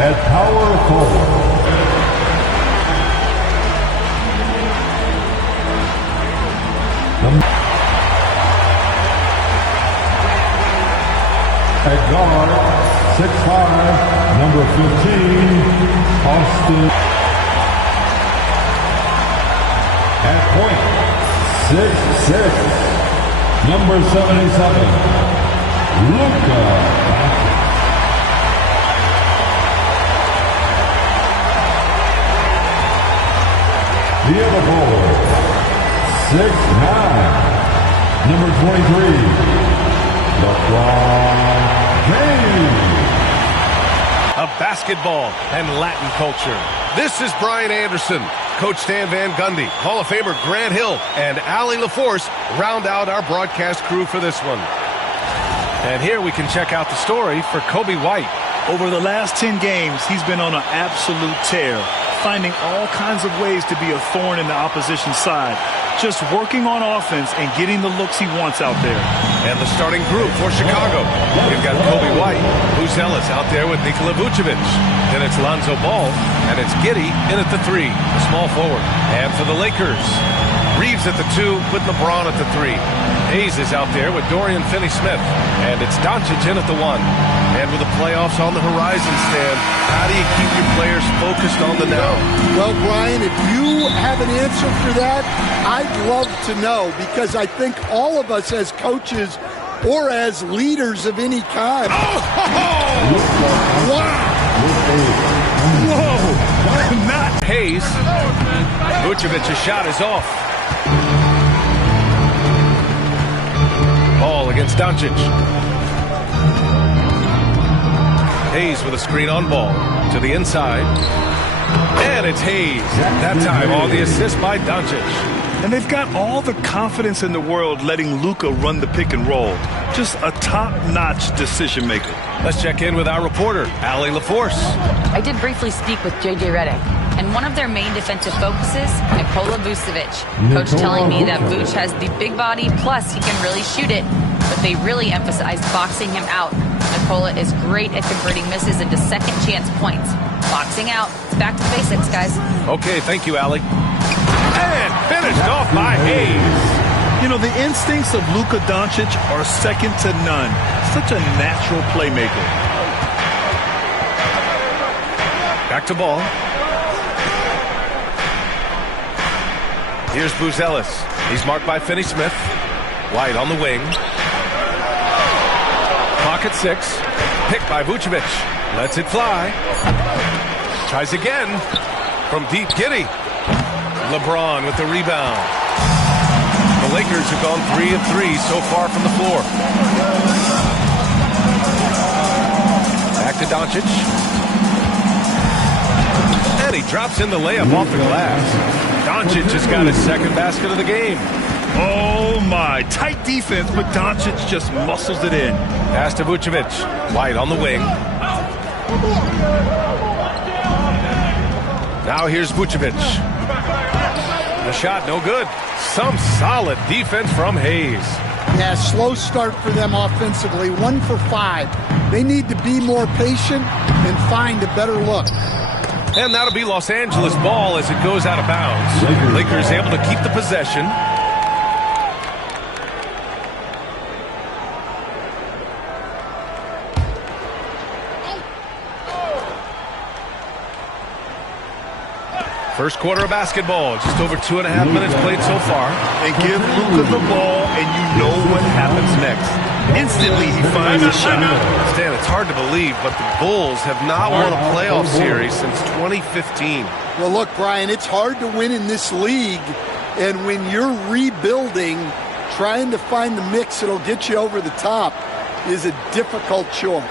At power forward, at guard, 6'5", number 15, Austin. At point, 6'6", number 77, Luka. The other forward, 6'9", number 23, LeBronjames. Of basketball and Latin culture. This is Brian Anderson. Coach Stan Van Gundy, Hall of Famer Grant Hill, and Allie LaForce round out our broadcast crew for this one. And here we can check out the story for Kobe White. Over the last 10 games, he's been on an absolute tear, finding all kinds of ways to be a thorn in the opposition's side, just working on offense and getting the looks he wants out there. And the starting group for Chicago. We've got Kobe White, Ellis out there with Nikola Vucevic. Then it's Lonzoball, and it's Giddey in at the 3, the small forward. And for the Lakers, Reeves at the 2 with LeBron at the 3. Hayes is out there with Dorian Finney-Smith. And it's Doncic in at the 1. And with the playoffs on the horizon, Stan, how do you keep your players focused on the now? Well, Brian, if you have an answer for that, I'd love to know, because I think all of us as coaches or as leaders of any kind. Oh! Wow! Whoa! Not Hayes. Vucevic's shot is off. Ball against Doncic. Hayes with a screen on ball to the inside. And it's Hayes. That time on the assist by Doncic. And they've got all the confidence in the world letting Luka run the pick and roll. Just a top-notch decision maker. Let's check in with our reporter, Allie LaForce. I did briefly speak with J.J. Redick, and one of their main defensive focuses, Nikola Vucevic. Coach telling me that Vuce has the big body, plus he can really shoot it, but they really emphasize boxing him out. Nikola is great at converting misses into second-chance points. Boxing out. It's back to basics, guys. Okay, thank you, Allie. And finished off by Hayes. You know, the instincts of Luka Doncic are second to none. Such a natural playmaker. Back to ball. Here's Bruce Ellis. He's marked by Finney-Smith. White on the wing. Pocket 6. Picked by Vucevic. Lets it fly. Tries again. From deep, Giddey. LeBron with the rebound. The Lakers have gone 3 of 3 so far from the floor. Back to Doncic. And he drops in the layup off the glass. Doncic has got his second basket of the game. Oh my, tight defense, but Doncic just muscles it in. Pass to Vucevic. White on the wing. Now here's Vucevic. The shot no good. Some solid defense from Hayes. Yeah, slow start for them offensively. 1 for 5. They need to be more patient and find a better look. And that'll be Los Angeles ball as it goes out of bounds. Lakers able to keep the possession. First quarter of basketball, just over 2.5 minutes played so far. And give Luka the ball, and you know what happens next. Instantly, he finds a shot. Stan, it's hard to believe, but the Bulls have not won a playoff series since 2015. Well, look, Brian, it's hard to win in this league, and when you're rebuilding, trying to find the mix that'll get you over the top is a difficult chore.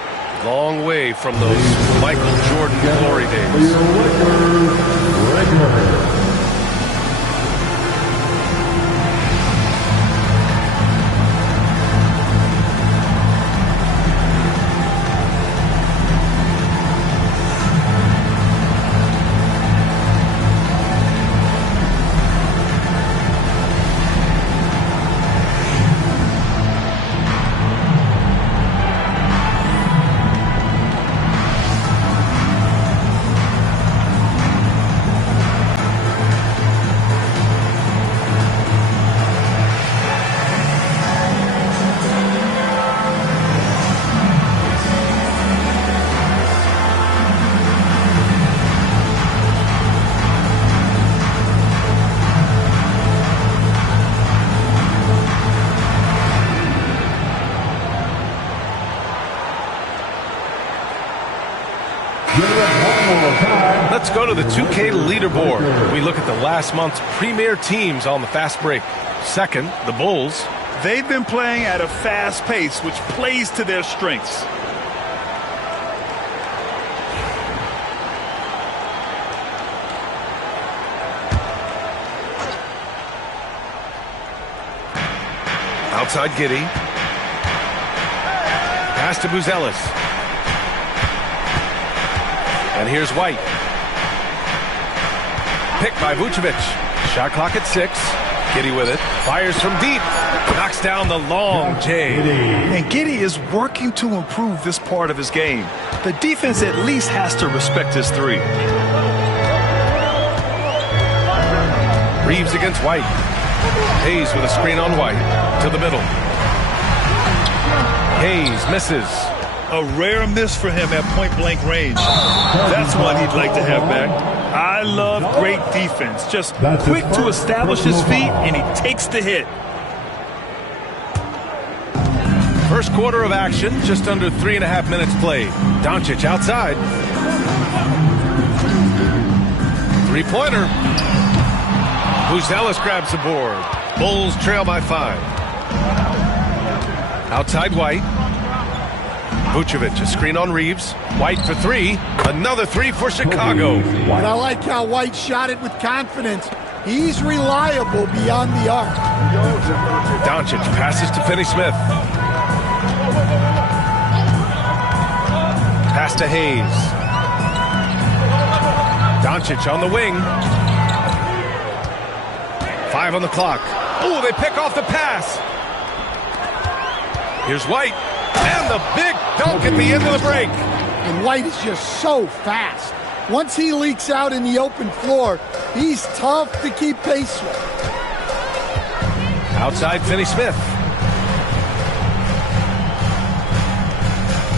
Long way from those Michael Jordan glory days. Let's go to the 2K leaderboard. We look at the last month's premier teams on the fast break. Second, the Bulls. They've been playing at a fast pace, which plays to their strengths. Outside Giddey. Pass to Buzelis. And here's White. Picked by Vucevic. Shot clock at 6. Giddey with it. Fires from deep. Knocks down the long J. And Giddey is working to improve this part of his game. The defense at least has to respect his three. Reeves against White. Hayes with a screen on White. To the middle. Hayes misses. A rare miss for him at point-blank range. That's one he'd like to have back. I love great defense. Just quick to establish his feet, and he takes the hit. First quarter of action, just under 3.5 minutes played. Doncic outside. Three-pointer. Buzelis grabs the board. Bulls trail by 5. Outside White. Vucevic, a screen on Reeves. White for 3. Another 3 for Chicago. And I like how White shot it with confidence. He's reliable beyond the arc. Doncic passes to Finney-Smith. Pass to Hayes. Doncic on the wing. 5 on the clock. Oh, they pick off the pass. Here's White. And the big dunk at the end of the break. And White is just so fast. Once he leaks out in the open floor, he's tough to keep pace with. Outside Finney-Smith.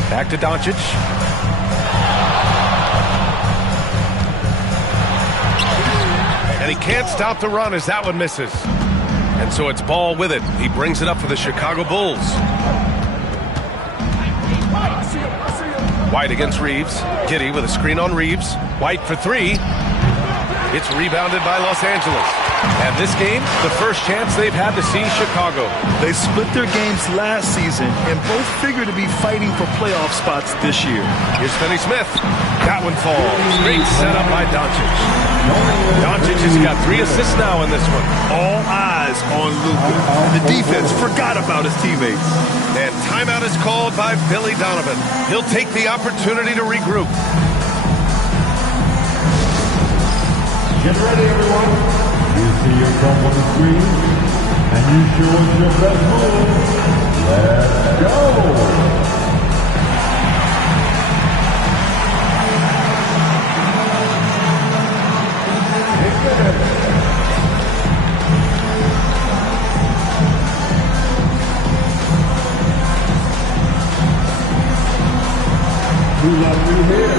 Back to Doncic. And he can't stop the run as that one misses. And so it's Ball with it. He brings it up for the Chicago Bulls. White against Reeves. Giddey with a screen on Reeves. White for 3. It's rebounded by Los Angeles. And this game, the first chance they've had to see Chicago. They split their games last season and both figure to be fighting for playoff spots this year. Here's Finney-Smith. That one falls. Great setup by Doncic. Doncic has got 3 assists now in this one. All eyes on Luka. The defense forgot about his teammates. And timeout is called by Billy Donovan. He'll take the opportunity to regroup. Get ready, everyone. You see yourself on the screen, and you show us your best move. Let's go. We love you here.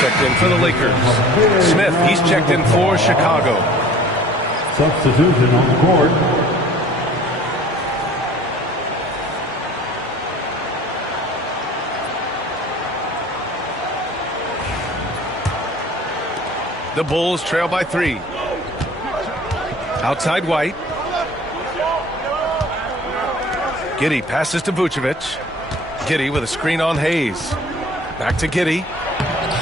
Checked in for the Lakers. Smith, he's checked in for Chicago. Substitution on the court. The Bulls trail by 3. Outside White. Giddey passes to Vucevic. Giddey with a screen on Hayes. Back to Giddey.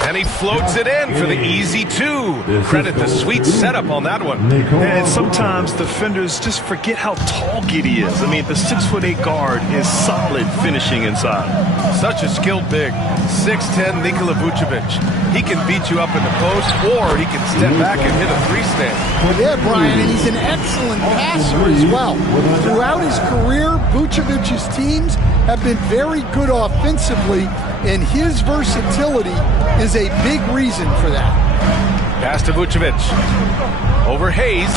And he floats it in for the easy 2. Credit the sweet setup on that one. And sometimes defenders just forget how tall Giddey is. I mean, the 6'8" guard is solid finishing inside. Such a skilled big. 6'10" Nikola Vucevic. He can beat you up in the post, or he can step back and hit a three-stand. Yeah, Brian, and he's an excellent passer as well. Throughout his career, Vucevic's teams have been very good offensively, and his versatility is a big reason for that. Pass to Vucevic. Over Hayes.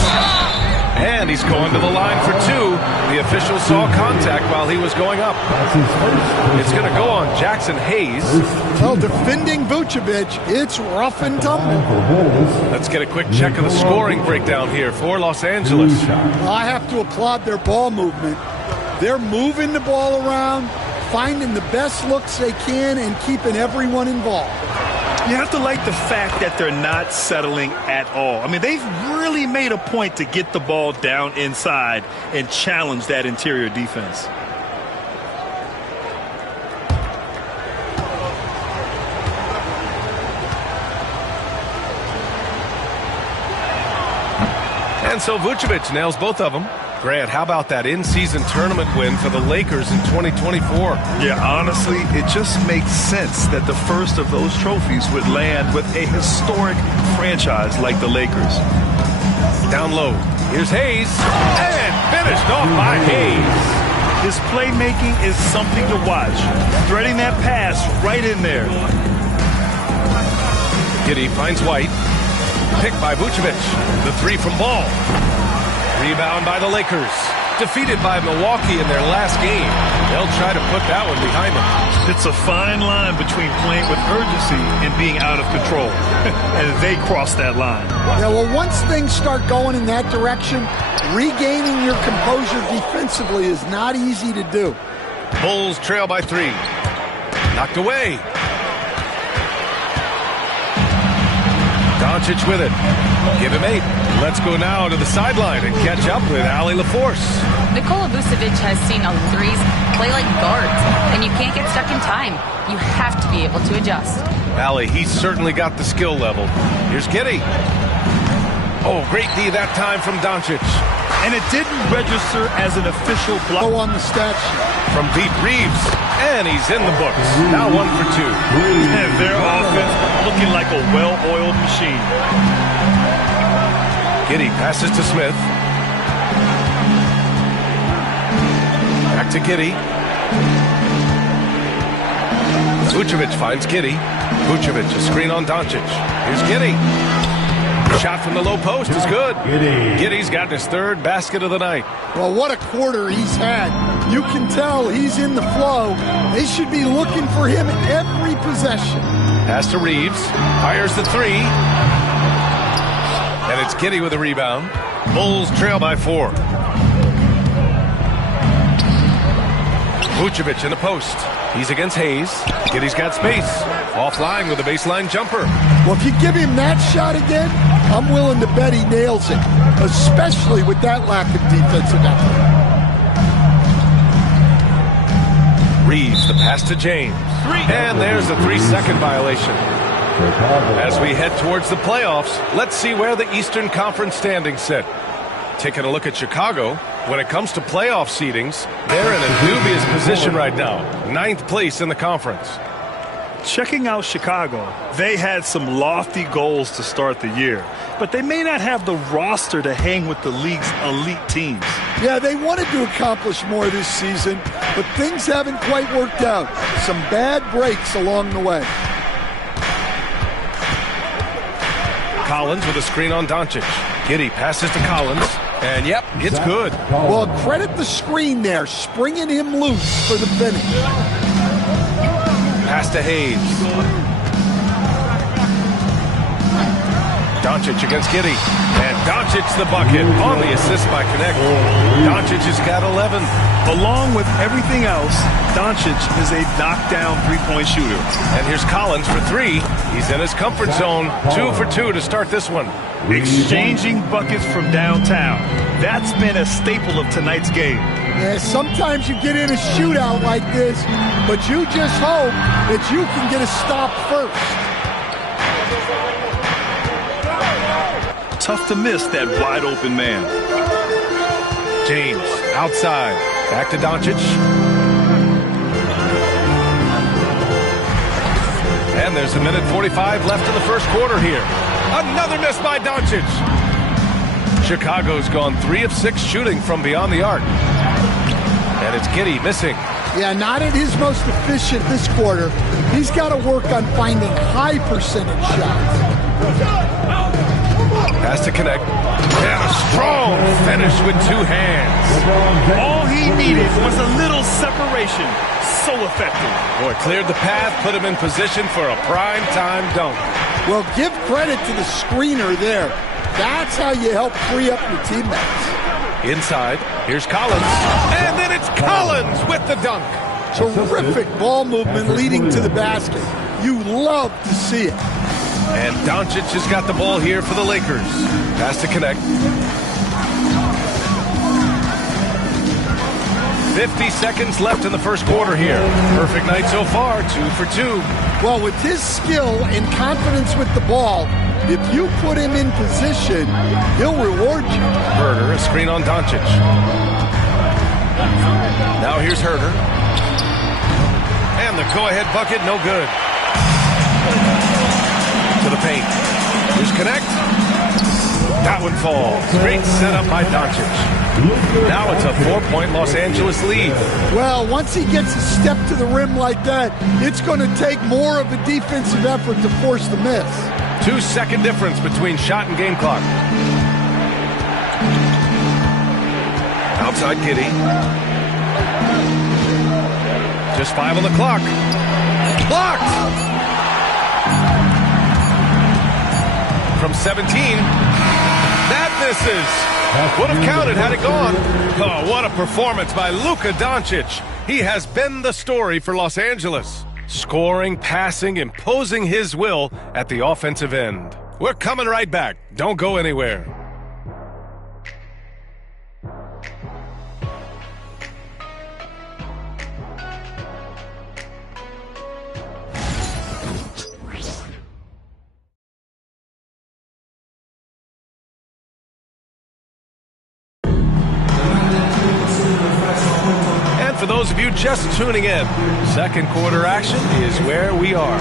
And he's going to the line for two. The official saw contact while he was going up. It's going to go on Jackson Hayes. Well, defending Vucevic, it's rough and tumble. Let's get a quick check of the scoring breakdown here for Los Angeles. Well, I have to applaud their ball movement. They're moving the ball around, finding the best looks they can, and keeping everyone involved. You have to like the fact that they're not settling at all. I mean, they've really made a point to get the ball down inside and challenge that interior defense. And so Vucevic nails both of them. Grant, how about that in-season tournament win for the Lakers in 2024? Yeah, honestly, it just makes sense that the first of those trophies would land with a historic franchise like the Lakers. Down low. Here's Hayes. And finished off by Hayes. His playmaking is something to watch. Threading that pass right in there. Giddey finds White. Picked by Vucevic. The three from Ball. Rebound by the Lakers. Defeated by Milwaukee in their last game. They'll try to put that one behind them. It's a fine line between playing with urgency and being out of control. And they cross that line. Yeah, well, once things start going in that direction, regaining your composure defensively is not easy to do. Bulls trail by 3. Knocked away. Doncic with it. Give him 8. Let's go now to the sideline and catch up with Allie LaForce. Nikola Vucevic has seen a threes play like guards, and you can't get stuck in time. You have to be able to adjust. Allie, he's certainly got the skill level. Here's Giddey. Oh, great D that time from Doncic. And it didn't register as an official block. Go on the stat sheet. From deep, Reeves. And he's in the books. Now 1 for 2. And their offense looking like a well-oiled machine. Giddey passes to Smith. Back to Giddey. Vucevic finds Giddey. Vucevic, a screen on Doncic. Here's Giddey. Shot from the low post is good. Giddey's got his 3rd basket of the night. Well, what a quarter he's had. You can tell he's in the flow. They should be looking for him every possession. Pass to Reeves. Fires the 3. And it's Giddey with a rebound. Bulls trail by 4. Vucevic in the post. He's against Hayes. Giddey's got space. Offline with a baseline jumper. Well, if you give him that shot again, I'm willing to bet he nails it, especially with that lack of defensive effort. Reeves, the pass to James. And there's a 3-second violation. As we head towards the playoffs, let's see where the Eastern Conference standings sit. Taking a look at Chicago, when it comes to playoff seedings, they're in a dubious position right now. 9th place in the conference. Checking out Chicago, they had some lofty goals to start the year, but they may not have the roster to hang with the league's elite teams. Yeah, they wanted to accomplish more this season, but things haven't quite worked out. Some bad breaks along the way. Collins with a screen on Doncic. Giddey passes to Collins, and yep, it's good. Well, credit the screen there, springing him loose for the finish. Pass to Hayes. Doncic against Giddey. And Doncic the bucket on the assist by Connect. Doncic has got 11. Along with everything else, Doncic is a knockdown three-point shooter. And here's Collins for 3. He's in his comfort zone. 2 for 2 to start this one. Exchanging buckets from downtown. That's been a staple of tonight's game. Yeah, sometimes you get in a shootout like this, but you just hope that you can get a stop first. Tough to miss that wide open man. James outside. Back to Doncic. there's a minute 45 left in the first quarter here. Another miss by Doncic. Chicago's gone 3 of 6 shooting from beyond the arc. And it's Giddey missing. Yeah, not at his most efficient this quarter. He's got to work on finding high percentage shots. Has to connect. And a strong finish with 2 hands. All he needed was a little separation. So effective. Boy, cleared the path, put him in position for a prime-time dunk. Well, give credit to the screener there. That's how you help free up your teammates. Inside, here's Collins. And then it's Collins with the dunk. Terrific ball movement leading to the basket. You love to see it. And Doncic has got the ball here for the Lakers. Has to connect. 50 seconds left in the first quarter here. Perfect night so far, 2 for 2. Well, with his skill and confidence with the ball, if you put him in position, he'll reward you. Herder, a screen on Doncic. Now here's Herder. And the go-ahead bucket, no good. To the paint. Here's connect. That one falls. Great setup by Doncic. Now it's a 4-point Los Angeles lead. Well, once he gets a step to the rim like that, it's going to take more of a defensive effort to force the miss. 2-second difference between shot and game clock. Outside Giddey. Just 5 on the clock. Blocked! From 17. That misses. Would have counted had it gone. Oh, what a performance by Luka Doncic. He has been the story for Los Angeles. Scoring, passing, imposing his will at the offensive end. We're coming right back. Don't go anywhere. For those of you just tuning in, second quarter action is where we are.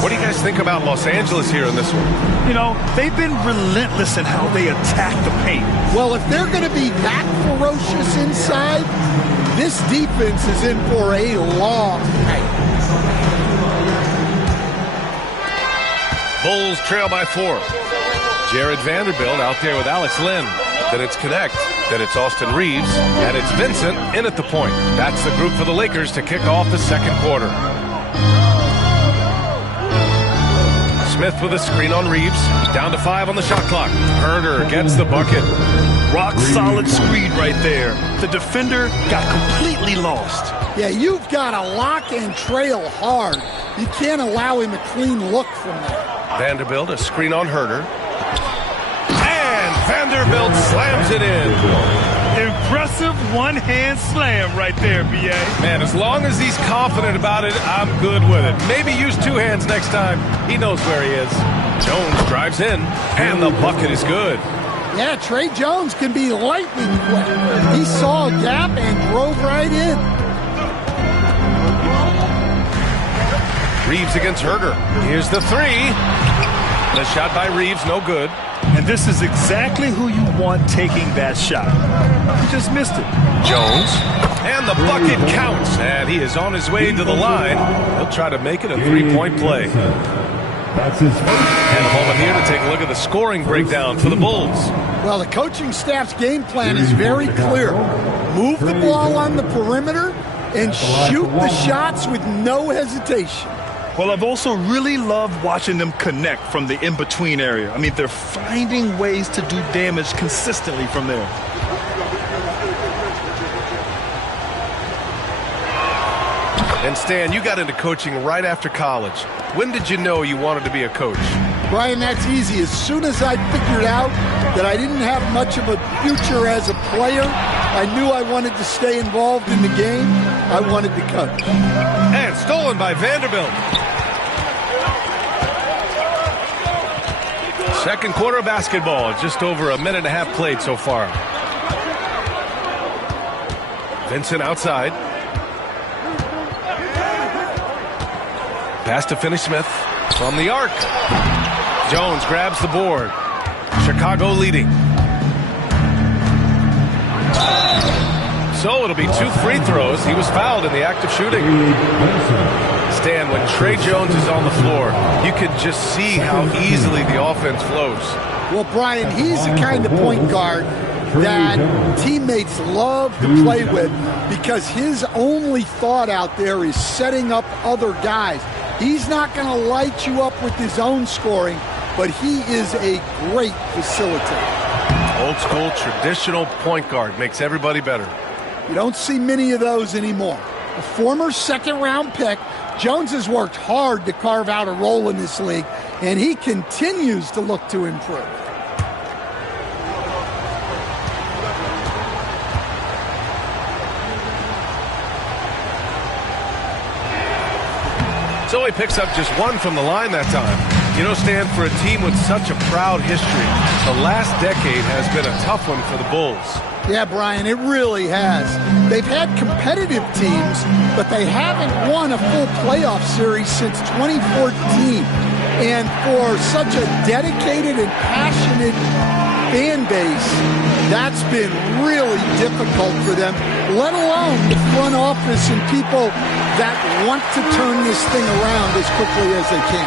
What do you guys think about Los Angeles here in this one? You know, they've been relentless in how they attack the paint. Well, if they're going to be that ferocious inside, this defense is in for a long night. Bulls trail by 4. Jared Vanderbilt out there with Alex Len. Then it's Connect. Then it's Austin Reeves. And it's Vincent in at the point. That's the group for the Lakers to kick off the second quarter. Smith with a screen on Reeves. Down to 5 on the shot clock. Herder gets the bucket. Rock solid screen right there. The defender got completely lost. Yeah, you've got to lock and trail hard. You can't allow him a clean look from there. Vanderbilt, a screen on Herder. Vanderbilt slams it in. Impressive one-hand slam right there, B.A. Man, as long as he's confident about it, I'm good with it. Maybe use 2 hands next time. He knows where he is. Jones drives in, and the bucket is good. Yeah, Trey Jones can be lightning quick. He saw a gap and drove right in. Reeves against Herder. Here's the 3. The shot by Reeves, no good. And this is exactly who you want taking that shot. He just missed it. Jones. And the bucket counts. And he is on his way to the line. He'll try to make it a 3-point play. That's his first. And a moment here to take a look at the scoring breakdown for the Bulls. Well, the coaching staff's game plan is very clear. Move the ball on the perimeter and shoot the shots with no hesitation. Well, I've also really loved watching them connect from the in-between area. I mean, they're finding ways to do damage consistently from there. And Stan, you got into coaching right after college. When did you know you wanted to be a coach? Brian, that's easy. As soon as I figured out that I didn't have much of a future as a player, I knew I wanted to stay involved in the game. I wanted to coach. And stolen by Vanderbilt. Second quarter of basketball, just over a minute and a half played so far. Vincent outside. Pass to Finney-Smith. From the arc. Jones grabs the board. Chicago leading. So it'll be 2 free throws. He was fouled in the act of shooting. Stan, when Trey Jones is on the floor, you can just see how easily the offense flows. Well, Brian, he's the kind of point guard that teammates love to play with because his only thought out there is setting up other guys. He's not going to light you up with his own scoring, but he is a great facilitator. Old school, traditional point guard makes everybody better. You don't see many of those anymore. A former second-round pick, Jones has worked hard to carve out a role in this league, and he continues to look to improve. So he picks up just 1 from the line that time. You know, Stan, for a team with such a proud history, the last decade has been a tough one for the Bulls. Yeah, Brian, it really has. They've had competitive teams, but they haven't won a full playoff series since 2014. And for such a dedicated and passionate fan base, that's been really difficult for them, let alone the front office and people that want to turn this thing around as quickly as they can.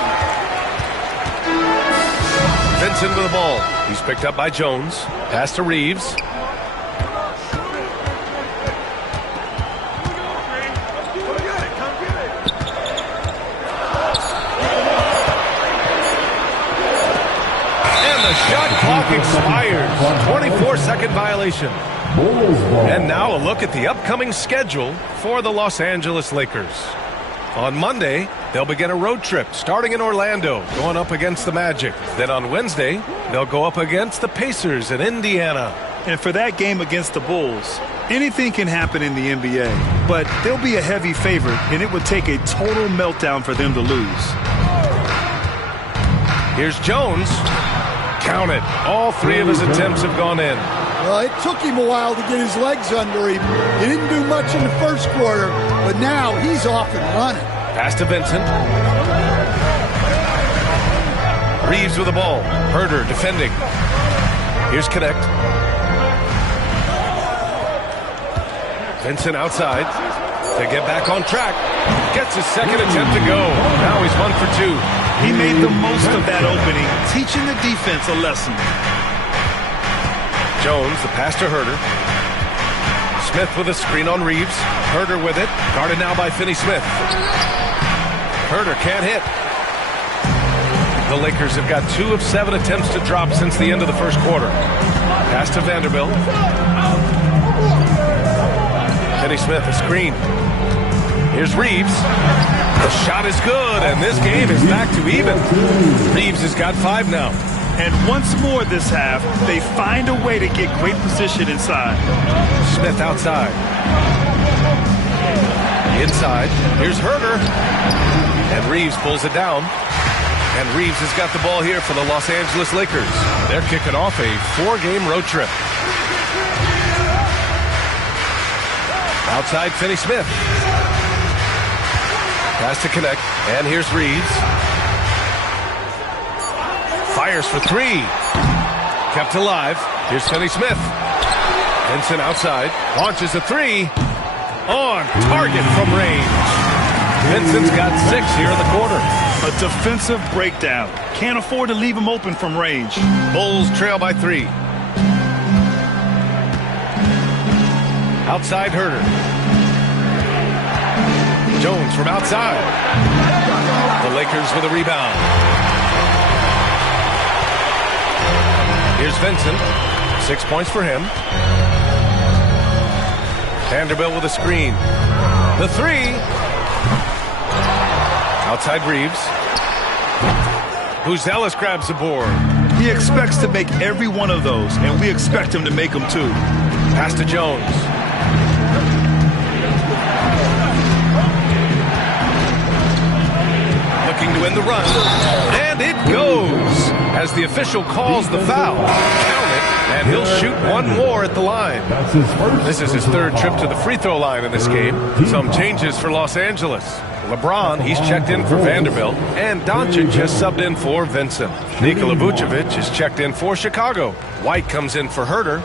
Vincent with the ball. He's picked up by Jones. Pass to Reeves. Shot clock expires. 24-second violation. And now a look at the upcoming schedule for the Los Angeles Lakers. On Monday, they'll begin a road trip starting in Orlando, going up against the Magic. Then on Wednesday, they'll go up against the Pacers in Indiana. And for that game against the Bulls, anything can happen in the NBA, but they'll be a heavy favorite, and it would take a total meltdown for them to lose. Here's Jones. Count it. All 3 of his attempts have gone in. Well, it took him a while to get his legs under him. He didn't do much in the first quarter, but now he's off and running. Pass to Vincent. Reeves with the ball. Herder defending. Here's Connect. Vincent outside to get back on track. Gets his second attempt to go. Now he's 1 for 2. He made the most of that opening, teaching the defense a lesson. Jones, the pass to Herder. Smith with a screen on Reeves. Herder with it. Guarded now by Finney-Smith. Herder can't hit. The Lakers have got 2 of 7 attempts to drop since the end of the first quarter. Pass to Vanderbilt. Finney-Smith, a screen. Here's Reeves. The shot is good, and this game is back to even. Reeves has got 5 now. And once more this half, they find a way to get great position inside. Smith outside. Inside. Here's Herder. And Reeves pulls it down. And Reeves has got the ball here for the Los Angeles Lakers. They're kicking off a 4-game road trip. Outside, Finney-Smith. Pass to Connect, and here's Reeves. Fires for 3. Kept alive. Here's Finney-Smith. Vincent outside. Launches a 3. On target from range. Vincent's got 6 here in the quarter. A defensive breakdown. Can't afford to leave him open from range. Bulls trail by 3. Outside Herder. Jones from outside. The Lakers with a rebound. Here's Vincent. 6 points for him. Vanderbilt with a screen. The 3. Outside Reeves. Buzelis grabs the board. He expects to make every one of those, and we expect him to make them too. Pass to Jones. Looking to win the run. And it goes as the official calls the foul. Count it. And he'll shoot one more at the line. That's his first. This is his third trip to the free throw line in this game. Some changes for Los Angeles. LeBron, he's checked in for Vanderbilt, and Doncic has subbed in for Vincent. Nikola Vucevic is checked in for Chicago. White comes in for Herter.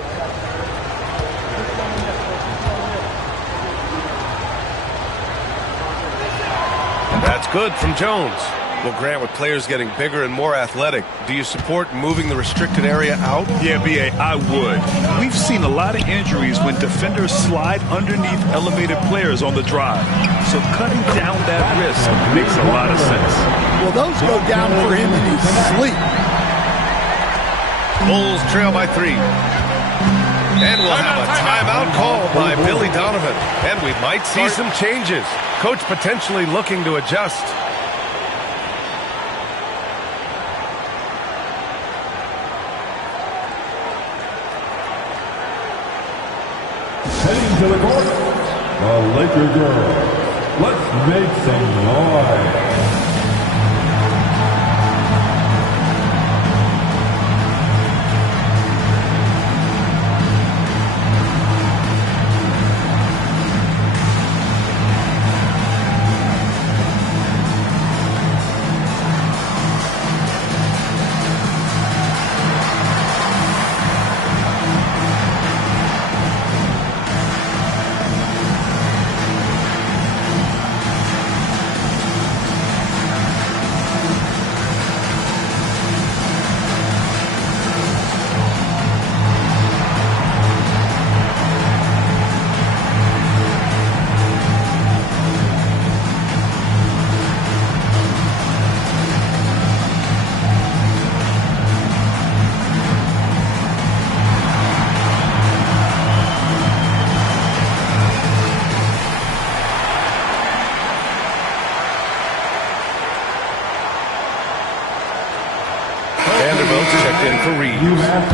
That's good from Jones. Well, Grant, with players getting bigger and more athletic, do you support moving the restricted area out? Yeah, B.A., I would. We've seen a lot of injuries when defenders slide underneath elevated players on the drive. So cutting down that risk makes a lot of sense. Well, those go down for him in his sleep. Bulls trail by 3. And we'll have a timeout called by Billy Donovan. And we might see some changes. Coach potentially looking to adjust. Heading to the court, the Laker girls. Let's make some noise.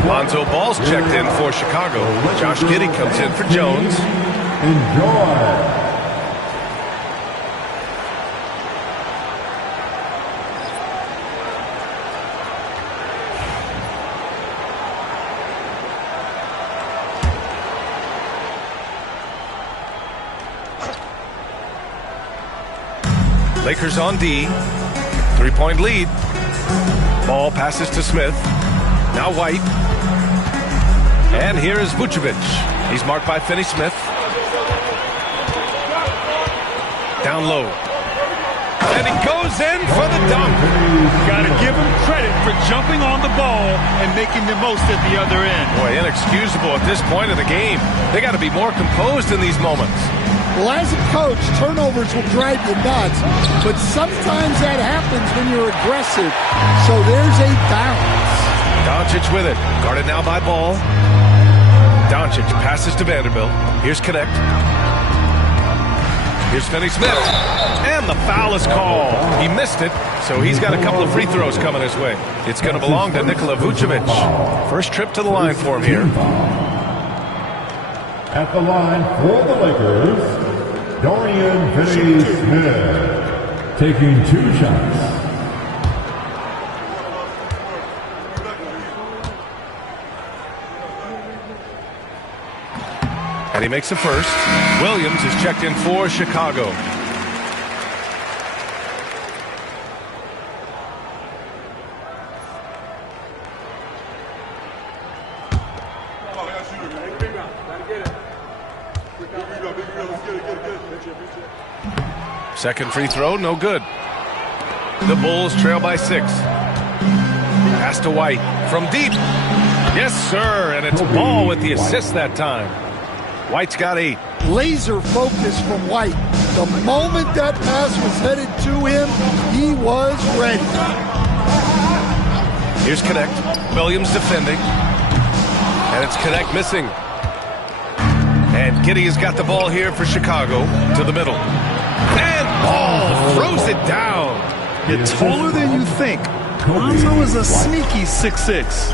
Lonzoball's checked in for Chicago. Josh Giddey comes in for Jones. Enjoy. Lakers on D. 3-point lead. Ball passes to Smith. Now White. And here is Vucevic. He's marked by Finney-Smith. Down low. And he goes in for the dunk. Got to give him credit for jumping on the ball and making the most at the other end. Boy, inexcusable at this point of the game. They got to be more composed in these moments. Well, as a coach, turnovers will drive you nuts, but sometimes that happens when you're aggressive. So there's a balance. Doncic with it. Guarded now by Ball. Doncic passes to Vanderbilt. Here's Connect. Here's Finney-Smith. And the foul is called. He missed it, so he's got a couple of free throws coming his way. It's going to belong to Nikola Vucevic. First trip to the line for him here. At the line for the Lakers, Dorian Finney-Smith taking 2 shots. And he makes the first. Williams is checked in for Chicago. Second free throw, no good. The Bulls trail by 6. Pass to White from deep. Yes, sir, and it's Ball with the assist that time. White's got 8. Laser focus from White. The moment that pass was headed to him, he was ready. Here's Connect. Williams defending. And it's Connect missing. And Giddey has got the ball here for Chicago to the middle. And Ball throws it down. You're taller than you think. Lonzo is a sneaky 6'6".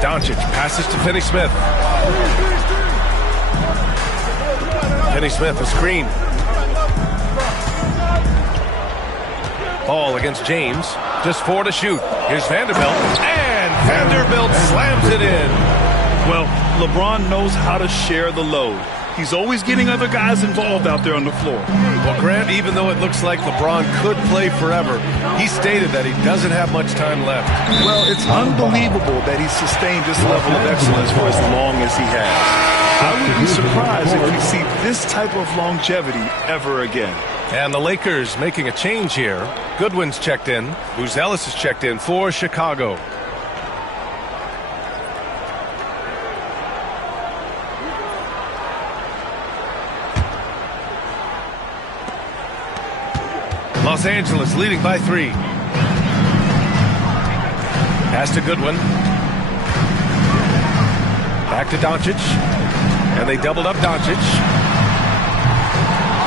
Doncic passes to Finney-Smith. Finney-Smith, a screen. Ball against James. Just 4 to shoot. Here's Vanderbilt. And Vanderbilt slams it in. Well, LeBron knows how to share the load. He's always getting other guys involved out there on the floor. Well, Grant, even though it looks like LeBron could play forever, he stated that he doesn't have much time left. Well, it's unbelievable that he's sustained this level of excellence for as long as he has. I would be surprised if we see this type of longevity ever again. And the Lakers making a change here. Goodwin's checked in. Buzelis is checked in for Chicago. Los Angeles leading by 3. Pass to Goodwin. Back to Doncic. And they doubled up Doncic.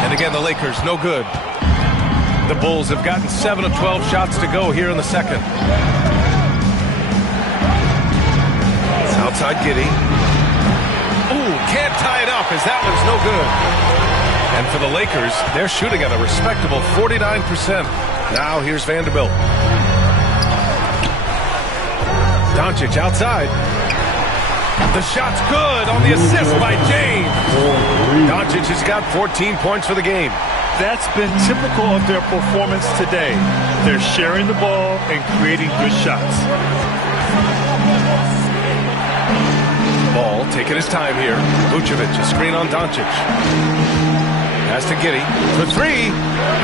And again, the Lakers, no good. The Bulls have gotten 7 of 12 shots to go here in the second. It's outside Giddey. Ooh, can't tie it up as that one's no good. And for the Lakers, they're shooting at a respectable 49%. Now here's Vanderbilt. Doncic outside. The shot's good on the assist by James. Doncic has got 14 points for the game. That's been typical of their performance today. They're sharing the ball and creating good shots. Ball taking his time here. Vucevic, a screen on Doncic. Pass to Giddey for 3.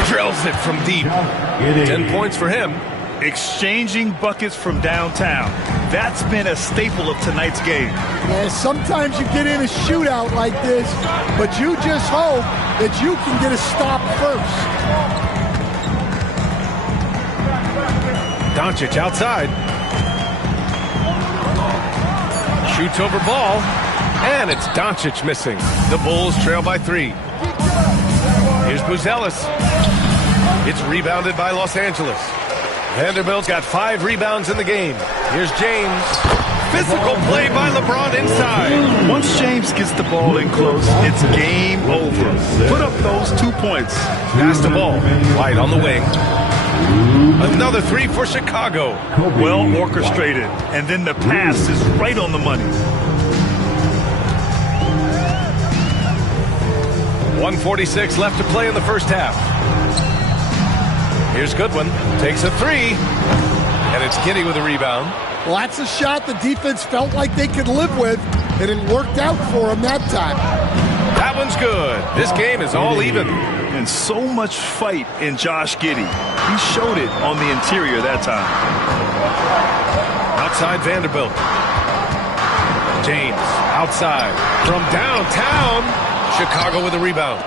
Drills it from deep. 10 points for him. Exchanging buckets from downtown. That's been a staple of tonight's game. Yeah, sometimes you get in a shootout like this, but you just hope that you can get a stop first. Doncic outside. Shoots over Ball. And it's Doncic missing. The Bulls trail by 3. Here's Buzelis. It's rebounded by Los Angeles. Vanderbilt's got 5 rebounds in the game. Here's James. Physical play by LeBron inside. Once James gets the ball in close, it's game over. Put up those 2 points. Pass the ball. White on the wing. Another 3 for Chicago. Well orchestrated. And then the pass is right on the money. 1:46 left to play in the first half. Here's Goodwin. Takes a 3. And it's Giddey with a rebound. Well, that's a shot the defense felt like they could live with, and it worked out for them that time. That one's good. This game is all even. And so much fight in Josh Giddey. He showed it on the interior that time. Outside Vanderbilt. James outside from downtown. Chicago with a rebound.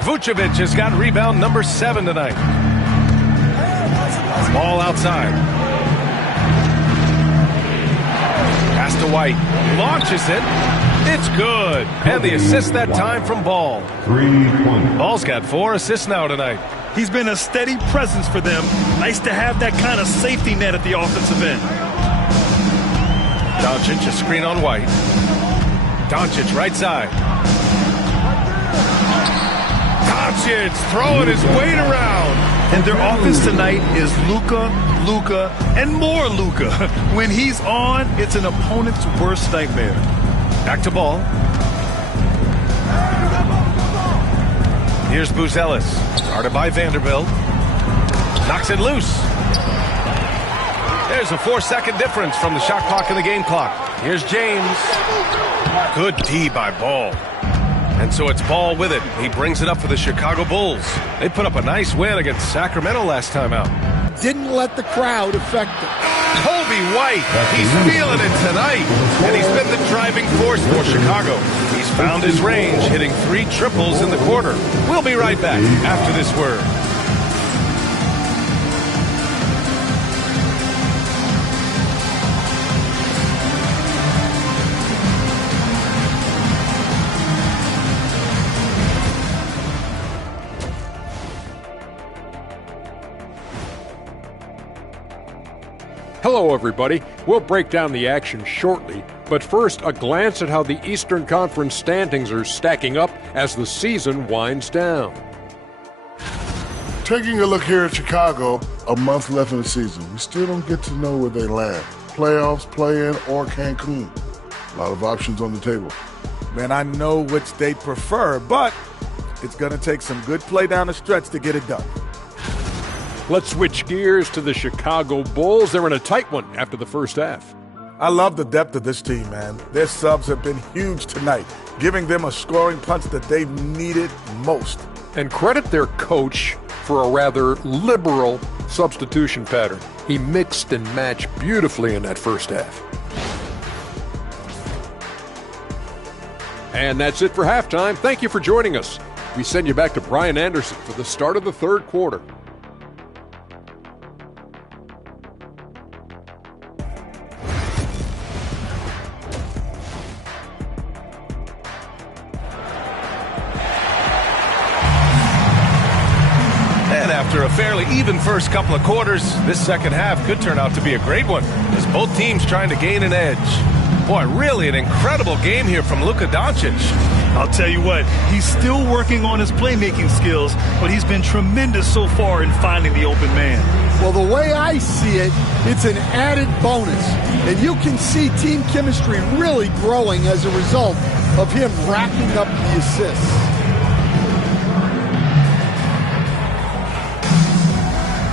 Vucevic has got rebound number 7 tonight. Ball outside. Pass to White. Launches it. It's good. And the assist that time from Ball. 3 points. Ball's got 4 assists now tonight. He's been a steady presence for them. Nice to have that kind of safety net at the offensive end. Doncic, a screen on White. Doncic, right side. Doncic throwing his weight around. And their offense tonight is Luka, and more Luka. When he's on, it's an opponent's worst nightmare. Back to Ball. Here's Buzelis. Guarded by Vanderbilt. Knocks it loose. There's a 4-second difference from the shot clock and the game clock. Here's James. Good D by Ball. And so it's Ball with it. He brings it up for the Chicago Bulls. They put up a nice win against Sacramento last time out. Didn't let the crowd affect him. Kobe White, he's feeling it tonight. And he's been the driving force for Chicago. He's found his range, hitting 3 triples in the quarter. We'll be right back after this word. Hello, everybody. We'll break down the action shortly, but first, a glance at how the Eastern Conference standings are stacking up as the season winds down. Taking a look here at Chicago, a month left in the season. We still don't get to know where they land. Playoffs, play-in, or Cancun. A lot of options on the table. Man, I know which they prefer, but it's going to take some good play down the stretch to get it done. Let's switch gears to the Chicago Bulls. They're in a tight one after the first half. I love the depth of this team, man. Their subs have been huge tonight, giving them a scoring punch that they've needed most. And credit their coach for a rather liberal substitution pattern. He mixed and matched beautifully in that first half. And that's it for halftime. Thank you for joining us. We send you back to Brian Anderson for the start of the third quarter. After a fairly even first couple of quarters, this second half could turn out to be a great one, as both teams trying to gain an edge. Boy, really an incredible game here from Luka Doncic. I'll tell you what, he's still working on his playmaking skills, but he's been tremendous so far in finding the open man. Well, the way I see it, it's an added bonus. And you can see team chemistry really growing as a result of him racking up the assists.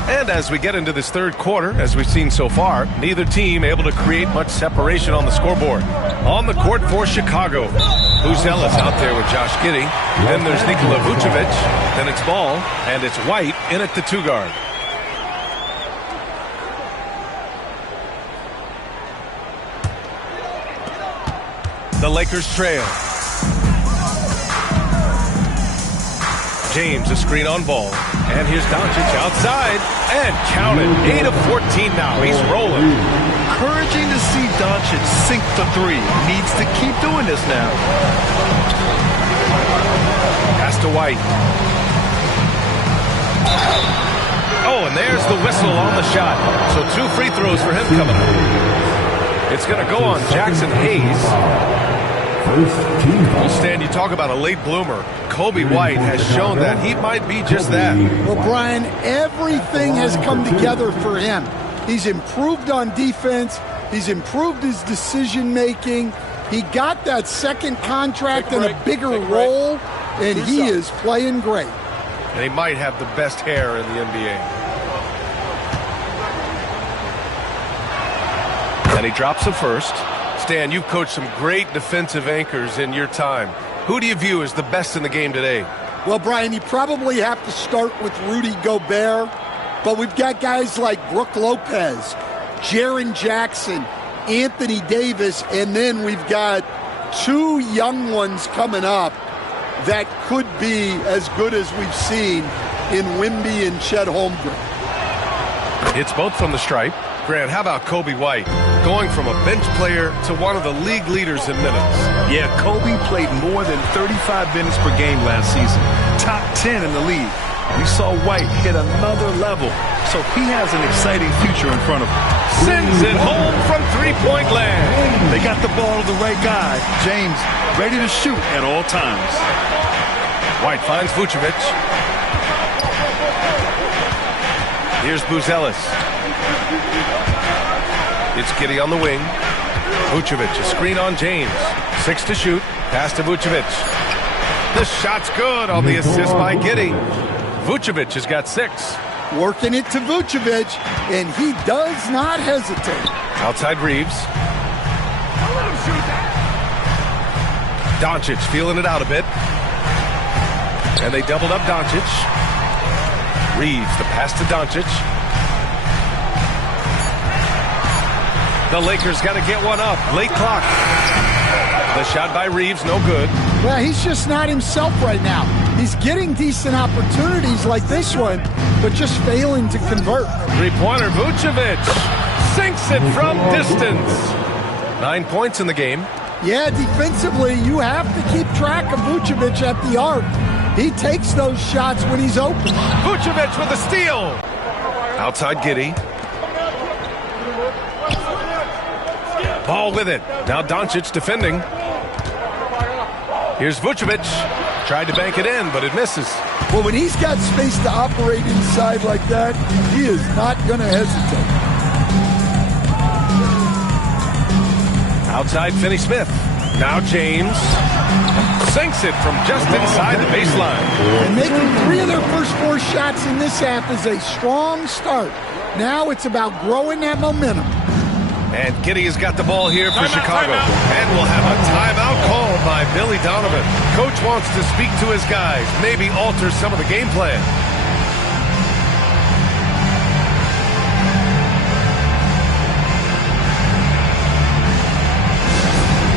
And as we get into this third quarter, as we've seen so far, neither team able to create much separation on the scoreboard. On the court for Chicago, Ellis out there with Josh Giddey. Then there's Nikola Vucevic. Then it's Ball, and it's White in at the two guard. The Lakers trail. James, a screen on Ball. And here's Doncic outside. And count it. 8 of 14 now. He's rolling. Encouraging to see Doncic sink the three. Needs to keep doing this now. Pass to White. Oh, and there's the whistle on the shot. So 2 free throws for him coming up. It's going to go on Jackson Hayes. Well, Stan, you talk about a late bloomer. Kobe White has shown that he might be just that. Well, Brian, everything has come together for him. He's improved on defense. He's improved his decision-making. He got that second contract and a bigger role, and he is playing great. And he might have the best hair in the NBA. And he drops the first. Stan, you've coached some great defensive anchors in your time. Who do you view as the best in the game today? Well, Brian, you probably have to start with Rudy Gobert, but we've got guys like Brook Lopez, Jaren Jackson, Anthony Davis, and then we've got 2 young ones coming up that could be as good as we've seen in Wemby and Chet Holmgren. It's both from the stripe. Grant, how about Kobe White? Going from a bench player to one of the league leaders in minutes. Yeah, Kobe played more than 35 minutes per game last season. Top 10 in the league. We saw White hit another level, so he has an exciting future in front of him. Sends it home from three-point land. They got the ball to the right guy. James ready to shoot at all times. White finds Vucevic. Here's Ellis. It's Giddey on the wing. Vucevic, a screen on James. 6 to shoot. Pass to Vucevic. The shot's good on the assist by Giddey. Vucevic has got 6. Working it to Vucevic, and he does not hesitate. Outside Reeves. Doncic feeling it out a bit. And they doubled up Doncic. Reeves, the pass to Doncic. The Lakers got to get one up. Late clock. The shot by Reeves, no good. Well, he's just not himself right now. He's getting decent opportunities like this one, but just failing to convert. Three-pointer, Vucevic. Sinks it from distance. 9 points in the game. Yeah, defensively, you have to keep track of Vucevic at the arc. He takes those shots when he's open. Vucevic with a steal. Outside Giddey. Ball with it. Now Doncic defending. Here's Vucevic. Tried to bank it in, but it misses. Well, when he's got space to operate inside like that, he is not going to hesitate. Outside Finney-Smith. Now James sinks it from just inside the baseline. And making 3 of their first 4 shots in this half is a strong start. Now it's about growing that momentum. And Giddey has got the ball here for Chicago. And we'll have a timeout called by Billy Donovan. Coach wants to speak to his guys, maybe alter some of the game plan.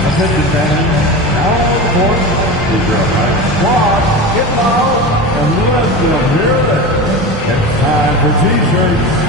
Attention fans, now on the court is your high squad, get loud, and let them hear it. It's time for T-shirts.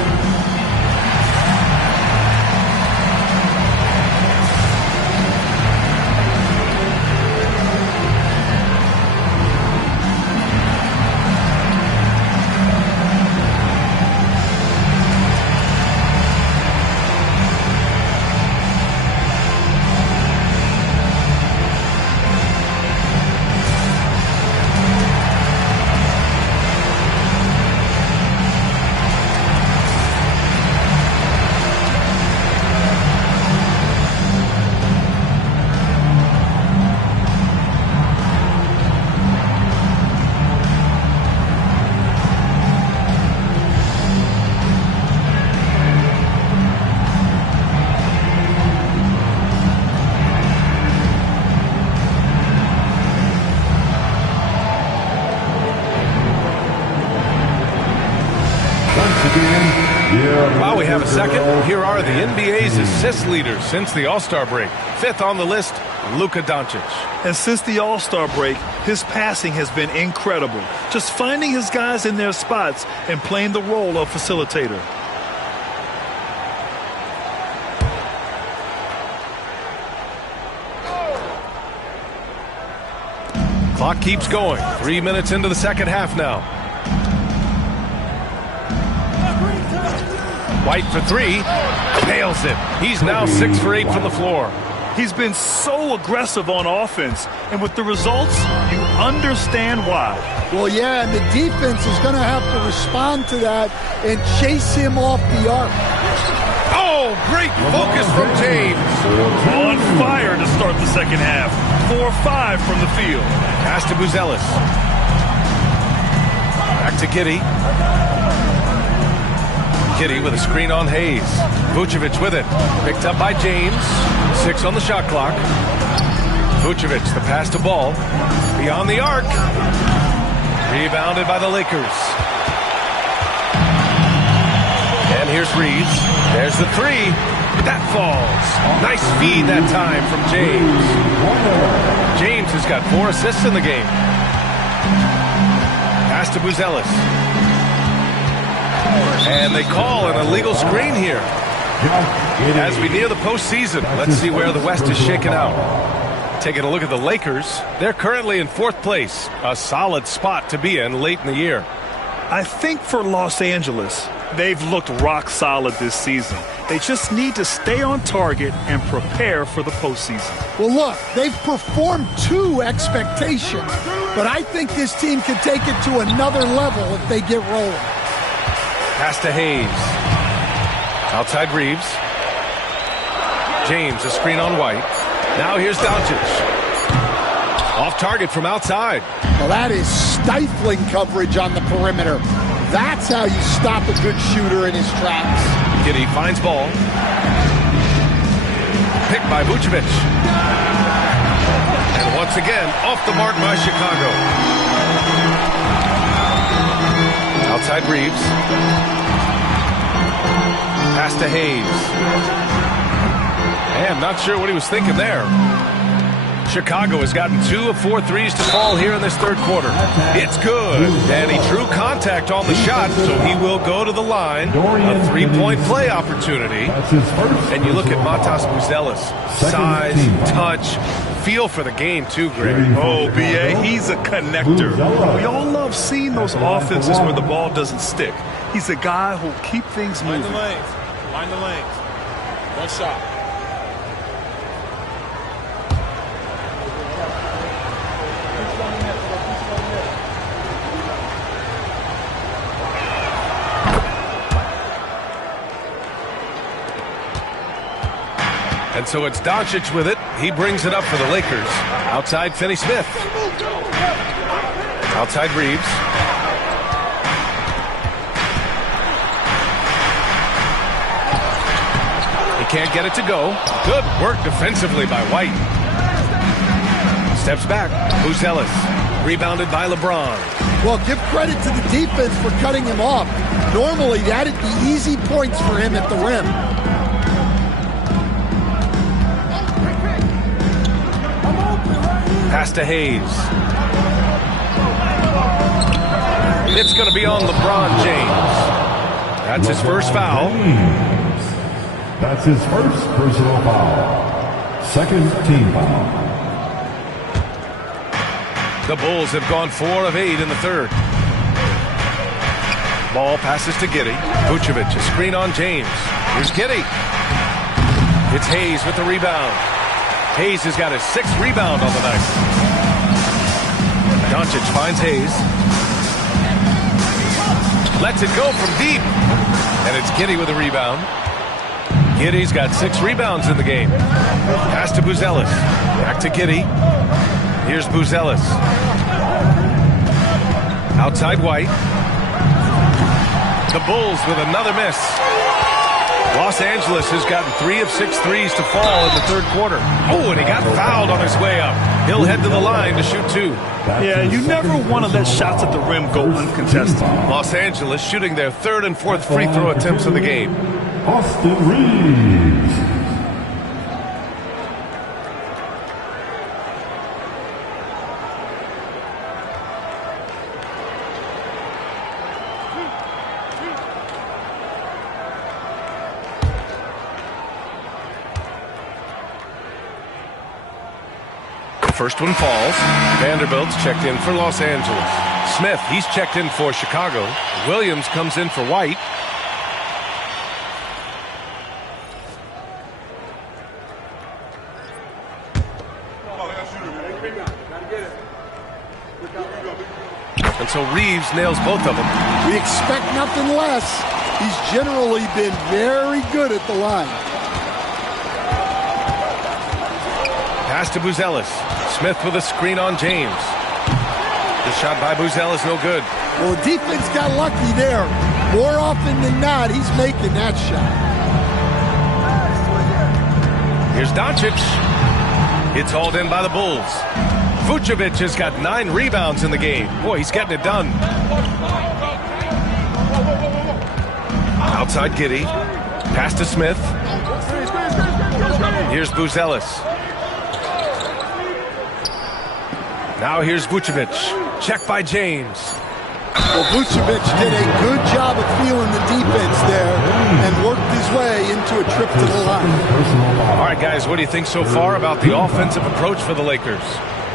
While we have a second, here are the NBA's assist leaders since the All-Star break. 5th on the list, Luka Doncic. And since the All-Star break, his passing has been incredible. Just finding his guys in their spots and playing the role of facilitator. Clock keeps going. 3 minutes into the second half now. White for 3. Nails it. He's now 6 for 8 from the floor. He's been so aggressive on offense, and with the results, you understand why. Well, yeah, and the defense is going to have to respond to that and chase him off the arc. Oh, great focus from James. On fire to start the second half. 4-5 from the field. Pass to Buzelis. Back to Giddey. Giddey with a screen on Hayes. Vucevic with it. Picked up by James. 6 on the shot clock. Vucevic, the pass to Ball. Beyond the arc. Rebounded by the Lakers. And here's Reeves. There's the 3. That falls. Nice feed that time from James. James has got 4 assists in the game. Pass to Buzelis. And they call an illegal screen here. As we near the postseason, let's see where the West is shaken out. Taking a look at the Lakers, they're currently in 4th place. A solid spot to be in late in the year. I think for Los Angeles, they've looked rock solid this season. They just need to stay on target and prepare for the postseason. Well, look, they've performed to expectations, but I think this team can take it to another level if they get rolling. Pass to Hayes. Outside Reeves. James, a screen on White. Now here's Doncic. Off target from outside. Well, that is stifling coverage on the perimeter. That's how you stop a good shooter in his tracks. Giddey finds Ball. Picked by Vucevic. And once again, off the mark by Chicago. Outside Reeves. Pass to Hayes. And not sure what he was thinking there. Chicago has gotten 2 of 4 threes to fall here in this third quarter. It's good. And he drew contact on the shot, so he will go to the line. A 3-point play opportunity. And you look at Matas Buzelis. Size, touch, feel for the game too, Greg. Oh, B.A., he's a connector. We all love seeing those offenses where the ball doesn't stick. He's a guy who'll keep things moving. Mind the lanes. Mind the lanes. One shot. And so it's Doncic with it. He brings it up for the Lakers. Outside Finney-Smith. Outside Reeves. He can't get it to go. Good work defensively by White. Steps back. Buzelis. Rebounded by LeBron. Well, give credit to the defense for cutting him off. Normally, that'd be easy points for him at the rim. Pass to Hayes. It's going to be on LeBron James. That's his first foul. That's his first personal foul. Second team foul. The Bulls have gone 4 of 8 in the third. Ball passes to Giddey. Vucevic, a screen on James. Here's Giddey. It's Hayes with the rebound. Hayes has got his 6th rebound on the night. Doncic finds Hayes. Lets it go from deep. And it's Giddey with a rebound. Giddey's got 6 rebounds in the game. Pass to Buzelis. Back to Giddey. Here's Buzelis. Outside White. The Bulls with another miss. Los Angeles has gotten 3 of 6 threes to fall in the third quarter. Oh, and he got fouled on his way up. He'll head to the line to shoot 2. Yeah, you never want to let shots at the rim go uncontested. Los Angeles shooting their 3rd and 4th free throw attempts of the game. Austin Reeves. First one falls. Vanderbilt's checked in for Los Angeles. Smith, he's checked in for Chicago. Williams comes in for White. And so Reeves nails both of them. We expect nothing less. He's generally been very good at the line. Pass to Buzelis. Smith with a screen on James. The shot by Buzelis, no good. Well, the defense got lucky there. More often than not, he's making that shot. Here's Doncic. It's hauled in by the Bulls. Vucevic has got 9 rebounds in the game. Boy, he's getting it done. Outside Giddey. Pass to Smith. Here's Buzelis. Now here's Vucevic. Check by James. Well, Vucevic did a good job of feeling the defense there and worked his way into a trip to the line. All right, guys, what do you think so far about the offensive approach for the Lakers?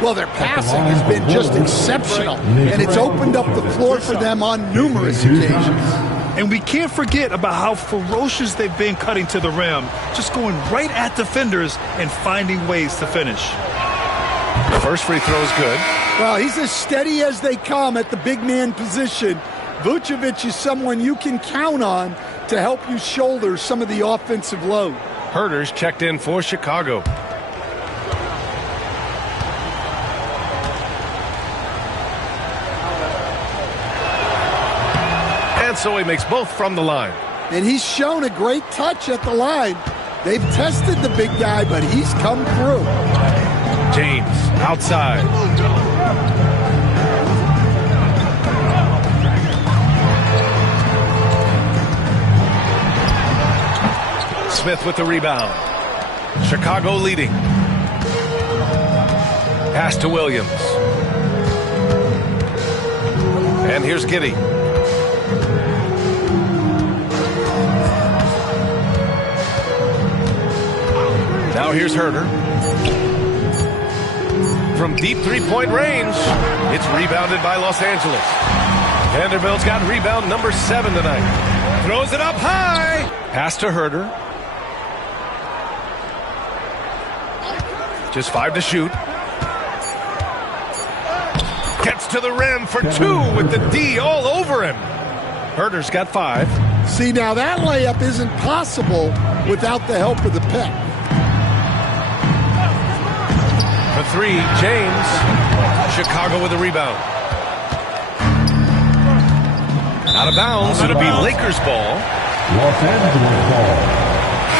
Well, their passing has been just exceptional, and it's opened up the floor for them on numerous occasions. And we can't forget about how ferocious they've been cutting to the rim, just going right at defenders and finding ways to finish. The first free throw is good. Well, he's as steady as they come at the big man position. Vucevic is someone you can count on to help you shoulder some of the offensive load. Herter's checked in for Chicago. And so he makes both from the line. And he's shown a great touch at the line. They've tested the big guy, but he's come through. James, outside. Smith with the rebound. Chicago leading. Pass to Williams. And here's Giddey. Now here's Herter. From deep three-point range, it's rebounded by Los Angeles. Vanderbilt's got rebound number 7 tonight. Throws it up high. Pass to Herter. Just 5 to shoot. Gets to the rim for 2 with the D all over him. Herter's got 5. See, now that layup isn't possible without the help of the pick. For three, James. Chicago with a rebound. Out of bounds. It'll be Lakers ball. Los Angeles ball.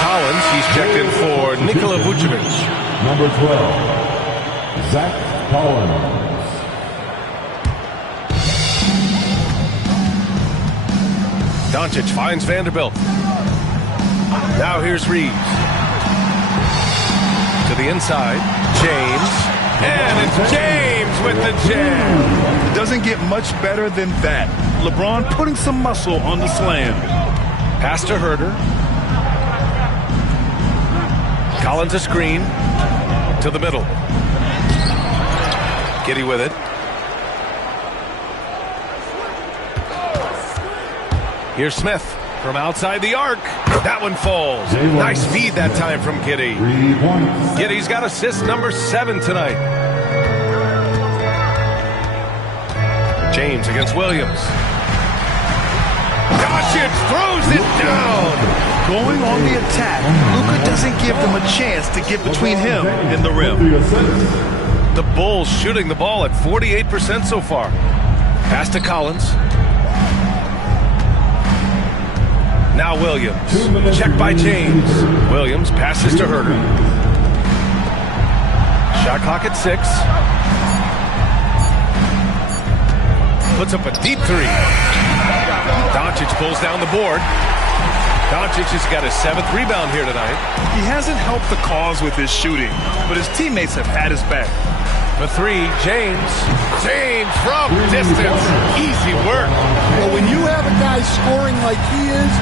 Collins, he's checked in for Nikola Vucevic. Number 12, Zach Collins. Doncic finds Vanderbilt. Now here's Reeves. To the inside. James. And it's James with the jam. It doesn't get much better than that. LeBron putting some muscle on the slam. Pass to Herter. Collins a screen. To the middle. Giddey with it. Here's Smith from outside the arc. That one falls. Nice feed that time from Giddey. 3 points. Giddey's got assist number 7 tonight. James against Williams. Doncic throws it down. Going on the attack, Luka doesn't give them a chance to get between him and the rim. The Bulls shooting the ball at 48% so far. Pass to Collins. Now Williams. Check by James. Williams passes to Herter. Shot clock at 6. Puts up a deep 3. Doncic pulls down the board. Doncic has got his 7th rebound here tonight. He hasn't helped the cause with his shooting, but his teammates have had his back. For 3, James. James from distance. Easy work. Well, when you have a guy scoring like he is,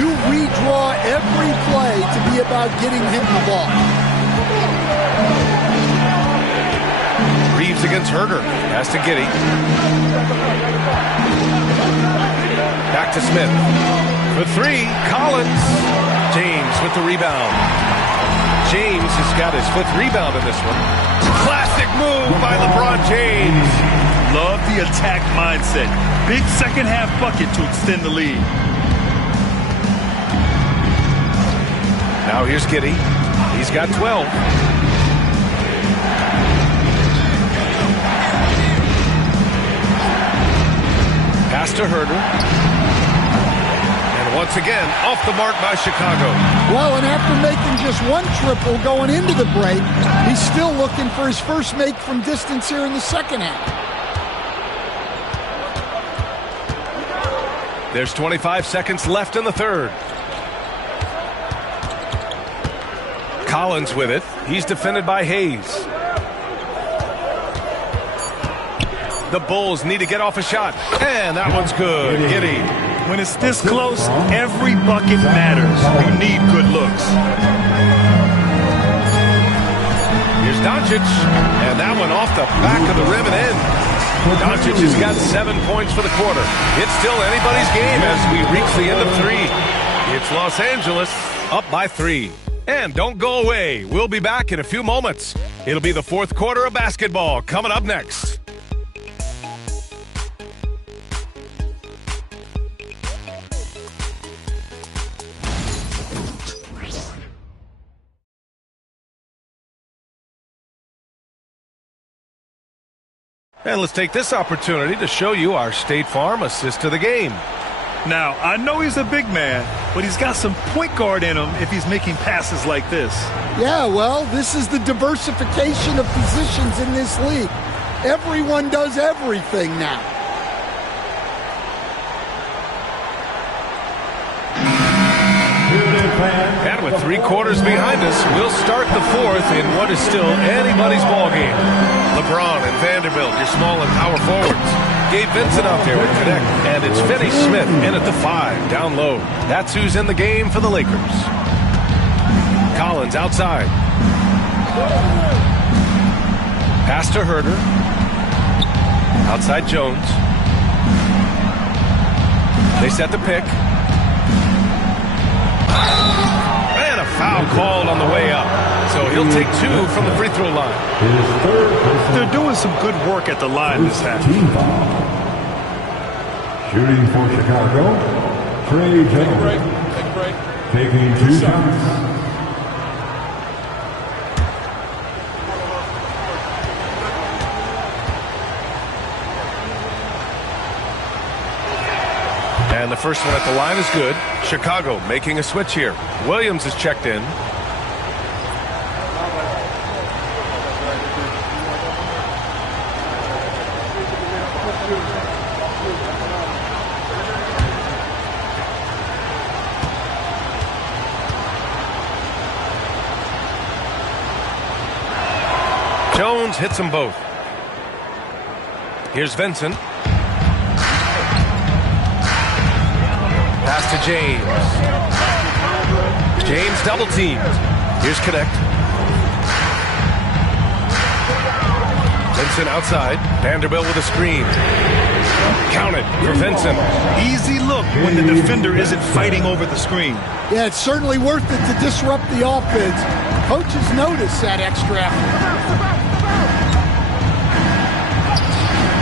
you redraw every play to be about getting him the ball. Reeves against Herter. Pass to Giddey. Back to Smith. For 3, Collins. James with the rebound. James has got his 5th rebound in this one. Classic move by LeBron James. Love the attack mindset. Big second half bucket to extend the lead. Now here's Giddey. He's got 12. Pass to Herter. Once again, off the mark by Chicago. Well, and after making just one triple going into the break, he's still looking for his first make from distance here in the second half. There's 25 seconds left in the third. Collins with it. He's defended by Hayes. The Bulls need to get off a shot. And that one's good. Giddey. When it's this close, every bucket matters. You need good looks. Here's Doncic. And that one off the back of the rim and in. Doncic has got 7 points for the quarter. It's still anybody's game as we reach the end of 3. It's Los Angeles up by 3. And don't go away. We'll be back in a few moments. It'll be the 4th quarter of basketball coming up next. And let's take this opportunity to show you our State Farm assist to the game. Now, I know he's a big man, but he's got some point guard in him if he's making passes like this. Yeah, well, this is the diversification of positions in this league. Everyone does everything now. And with 3 quarters behind us, we'll start the 4th in what is still anybody's ball game. LeBron and Vanderbilt, your small and power forwards. Gabe Vincent out there with connect, and it's Finney Smith in at the 5, down low. That's who's in the game for the Lakers. Collins outside. Pass to Herter. Outside Jones. They set the pick. And a foul called on the way up. So he'll take 2 from the free throw line. They're doing some good work at the line this half. Shooting for Chicago, Trey Jones. Taking 2 shots. first one at the line is good. Chicago making a switch here. Williams is checked in. Jones hits them both. Here's Vincent. Pass to James. James double teamed. Here's Connect. Vincent outside. Vanderbilt with a screen. Counted for Vincent. Easy look when the defender isn't fighting over the screen. Yeah, it's certainly worth it to disrupt the offense. Coaches notice that extra effort.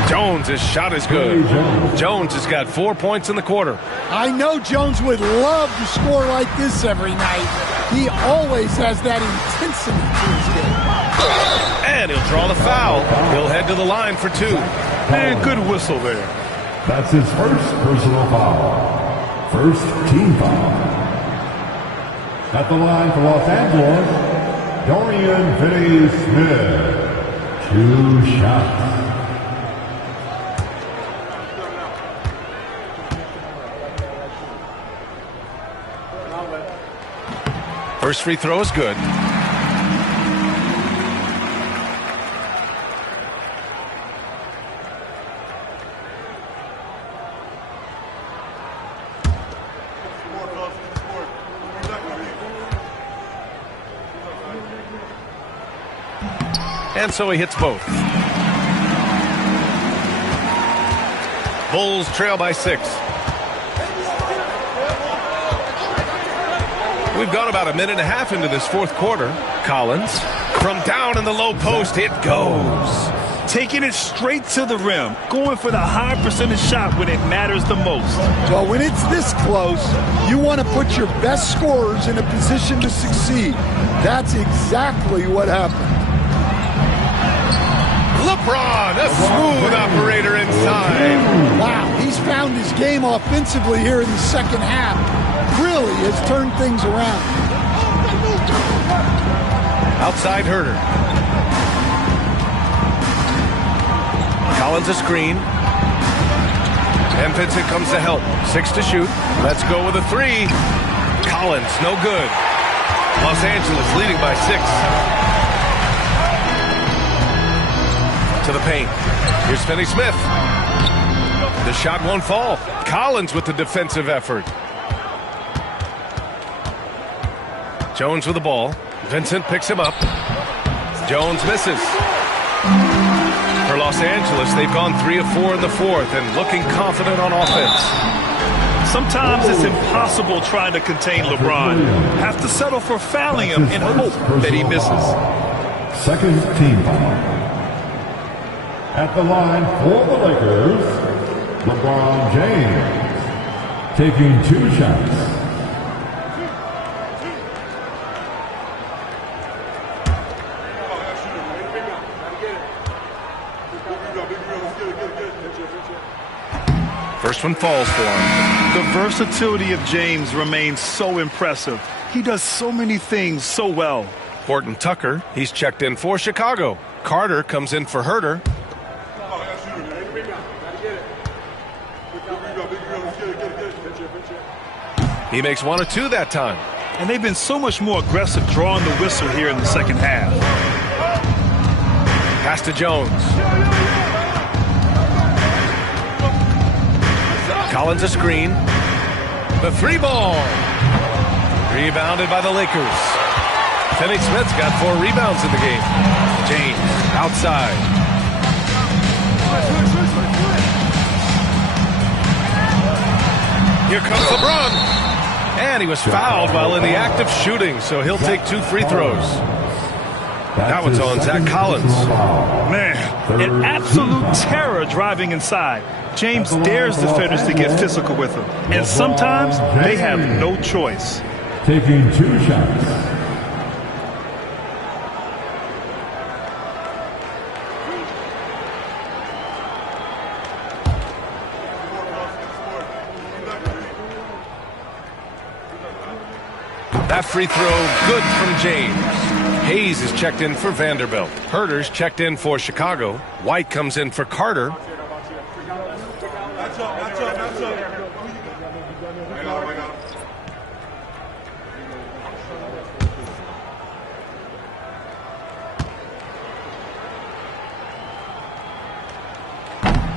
Jones' shot is good. Jones has got 4 points in the quarter. I know Jones would love to score like this every night. He always has that intensity to his game. And he'll draw the foul. He'll head to the line for 2. And good whistle there. That's his first personal foul. First team foul. At the line for Los Angeles, Dorian Finney-Smith. 2 shots. First free throw is good. And so he hits both. Bulls trail by 6. We've gone about a minute and a half into this fourth quarter. Collins from down in the low post. It goes. Taking it straight to the rim. Going for the high percentage shot when it matters the most. Well, when it's this close, you want to put your best scorers in a position to succeed. That's exactly what happened. LeBron, a smooth operator inside. Wow, he's found his game offensively here in the second half. Really has turned things around. Outside Herter. Collins a screen. And Vincent comes to help. 6 to shoot. Let's go with a 3. Collins, no good. Los Angeles leading by 6. To the paint. Here's Finney-Smith. The shot won't fall. Collins with the defensive effort. Jones with the ball. Vincent picks him up. Jones misses. For Los Angeles, they've gone 3 of 4 in the fourth and looking confident on offense. Sometimes it's impossible trying to contain LeBron. Have to settle for fouling him and hope that he misses. Second team foul. At the line for the Lakers, LeBron James taking 2 shots. First one falls for him. The versatility of James remains so impressive. He does so many things so well. Horton Tucker, he's checked in for Chicago. Carter comes in for Herter. He makes 1 of 2 that time. And they've been so much more aggressive drawing the whistle here in the second half. Pass to Jones. Collins a screen. The 3-ball. Rebounded by the Lakers. Finney-Smith's got 4 rebounds in the game. James outside. Here comes LeBron. And he was fouled while in the act of shooting, so he'll take 2 free throws. That one's on Zach Collins. Man, an absolute terror driving inside. James dares defenders to get physical with him. And sometimes they have no choice. Taking 2 shots. That free throw good from James. Hayes is checked in for Vanderbilt. Herter's checked in for Chicago. White comes in for Carter.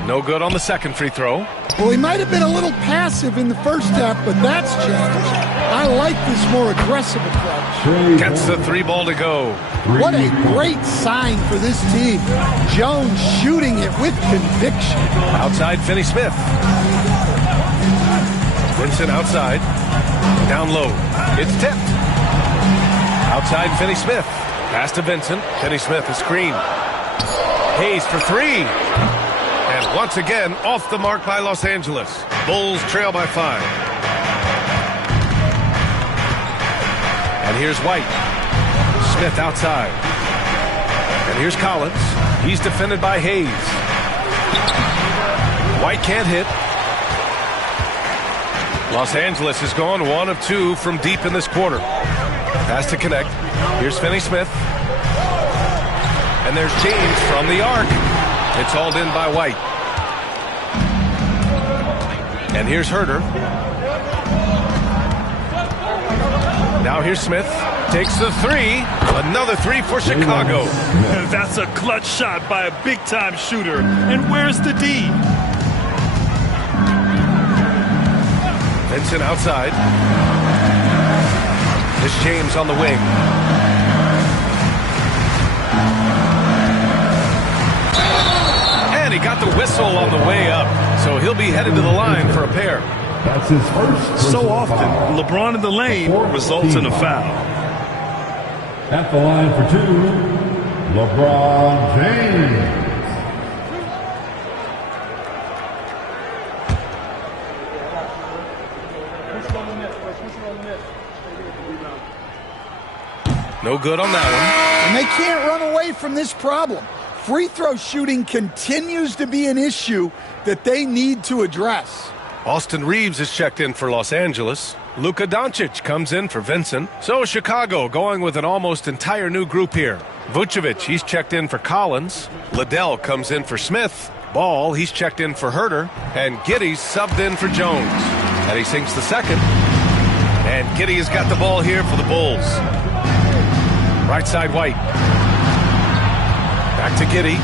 No good on the second free throw. Well, he might have been a little passive in the first half, but that's changed. I like this more aggressive approach. Gets the 3 ball to go. What a great sign for this team. Jones shooting it with conviction. Outside, Finney-Smith. Vincent outside. Down low. It's tipped. Outside, Finney-Smith. Pass to Vincent. Finney-Smith, a screen. Hayes for 3. And once again, off the mark by Los Angeles. Bulls trail by 5. And here's White. Smith outside. And here's Collins. He's defended by Hayes. White can't hit. Los Angeles has gone 1 of 2 from deep in this quarter. Pass to connect. Here's Finney-Smith. And there's James from the arc. It's hauled in by White. And here's Herter. Now here's Smith. Takes the 3. Another 3 for Chicago. That's a clutch shot by a big-time shooter. And where's the D? Vincent outside. It's James on the wing. And he got the whistle on the way up, so he'll be headed to the line for a pair. That's his first. So often, LeBron in the lane results in a foul. At the line for 2, LeBron James. No good on that one. And they can't run away from this problem. Free throw shooting continues to be an issue that they need to address. Austin Reeves is checked in for Los Angeles. Luka Doncic comes in for Vincent. So Chicago going with an almost entire new group here. Vucevic, he's checked in for Collins. Liddell comes in for Smith. Ball, he's checked in for Herter. And Giddey's subbed in for Jones. And he sinks the second. And Giddey has got the ball here for the Bulls. Right side, White. Back to Giddey.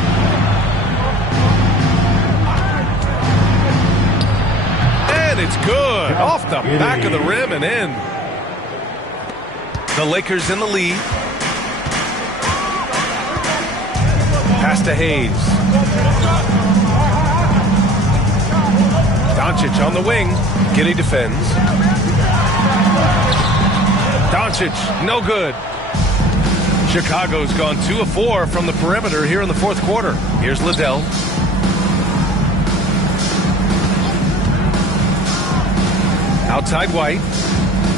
And it's good. Off the back of the rim and in. The Lakers in the lead. Pass to Hayes. Doncic on the wing. Giddey defends. Doncic, no good. Chicago's gone 2 of 4 from the perimeter here in the fourth quarter. Here's Liddell. Outside White.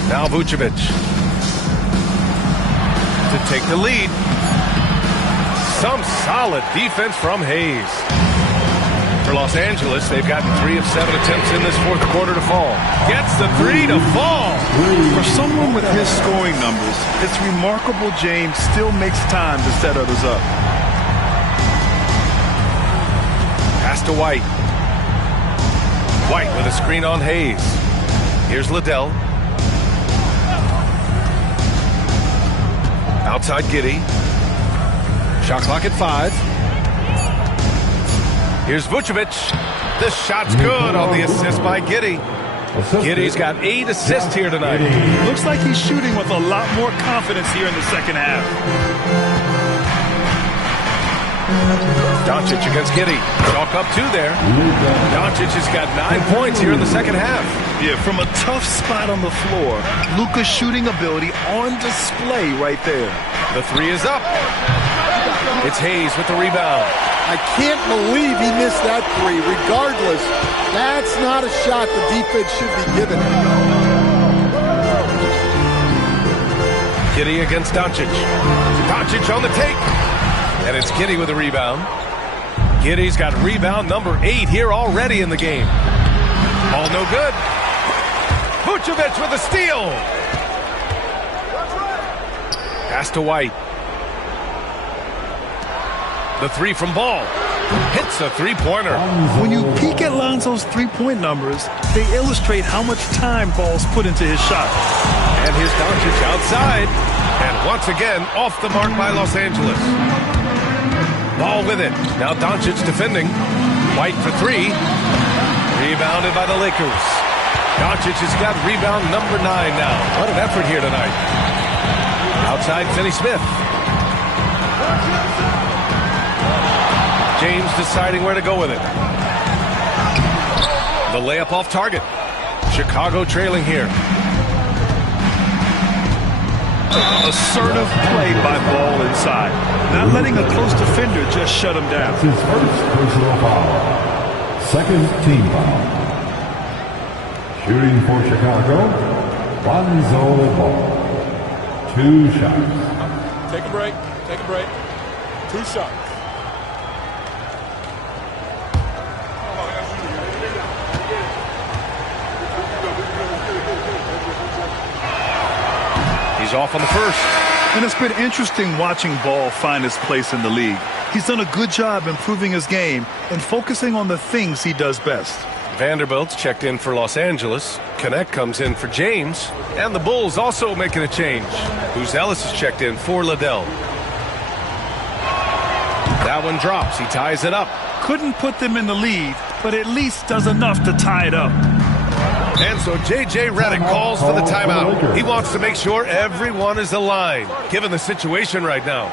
Now Vucevic. To take the lead. Some solid defense from Hayes. For Los Angeles, they've gotten 3 of 7 attempts in this fourth quarter to fall. Gets the 3 to fall. For someone with his scoring numbers, it's remarkable James still makes time to set others up. Pass to White. White with a screen on Hayes. Here's Liddell. Outside Giddey. Shot clock at 5. Here's Vucevic. The shot's good on the assist by Giddey. Giddey's got 8 assists here tonight. Looks like he's shooting with a lot more confidence here in the second half. Doncic against Giddey. Chalk up 2 there. Doncic has got 9 points here in the second half. Yeah, from a tough spot on the floor, Luka's shooting ability on display right there. The 3 is up. It's Hayes with the rebound. I can't believe he missed that 3. Regardless, that's not a shot the defense should be giving him. Giddey against Doncic. Doncic on the take. And it's Giddey with a rebound. Giddey's got rebound number 8 here already in the game. Ball no good. Vucevic with a steal. Pass to White. The three from Ball. Hits a three-pointer. When you peek at Lonzo's three-point numbers, they illustrate how much time Ball's put into his shot. And here's Doncic outside. And once again, off the mark by Los Angeles. Ball with it. Now Doncic defending. White for three. Rebounded by the Lakers. Doncic has got rebound number 9 now. What an effort here tonight. Outside, Finney-Smith. James deciding where to go with it. The layup off target. Chicago trailing here. Assertive play by Ball inside. Not letting a close defender just shut him down. His first personal foul. Second team foul. Shooting for Chicago, lonzoball. 2 shots. Take a break. Take a break. 2 shots. He's off on the first. And it's been interesting watching Ball find his place in the league. He's done a good job improving his game and focusing on the things he does best. Vanderbilt's checked in for Los Angeles. Connect comes in for James. And the Bulls also making a change. Ellis is checked in for Liddell. That one drops. He ties it up. Couldn't put them in the lead, but at least does enough to tie it up. And so J.J. Redick calls for the timeout. He wants to make sure everyone is aligned, given the situation right now.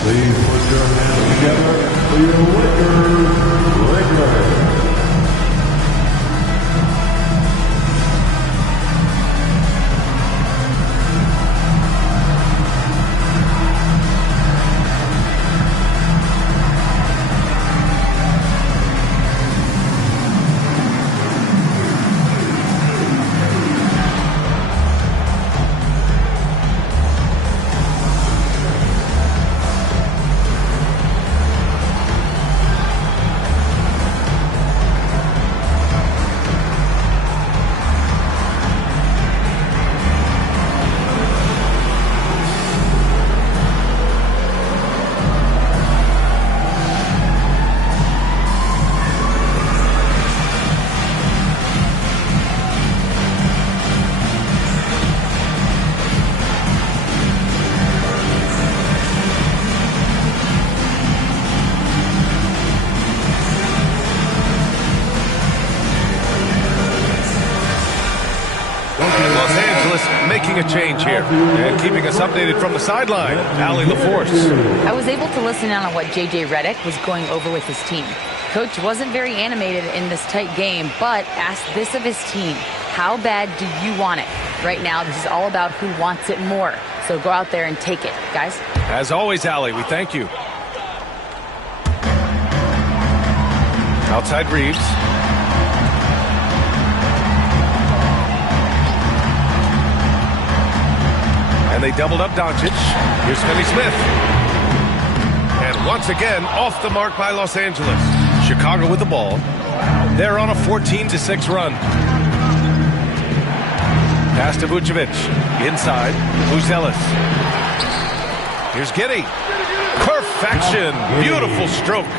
Please put your hands together for your Lakers. Making a change here and keeping us updated from the sideline. Allie LaForce. I was able to listen in on what J.J. Redick was going over with his team. Coach wasn't very animated in this tight game, but asked this of his team. How bad do you want it? Right now, this is all about who wants it more. So go out there and take it, guys. As always, Allie, we thank you. Outside Reeves. And they doubled up Doncic. Here's Finney-Smith. And once again, off the mark by Los Angeles. Chicago with the ball. They're on a 14-6 run. Pass to Vucevic. Inside. Ellis. Here's Giddey. Perfection. Beautiful stroke.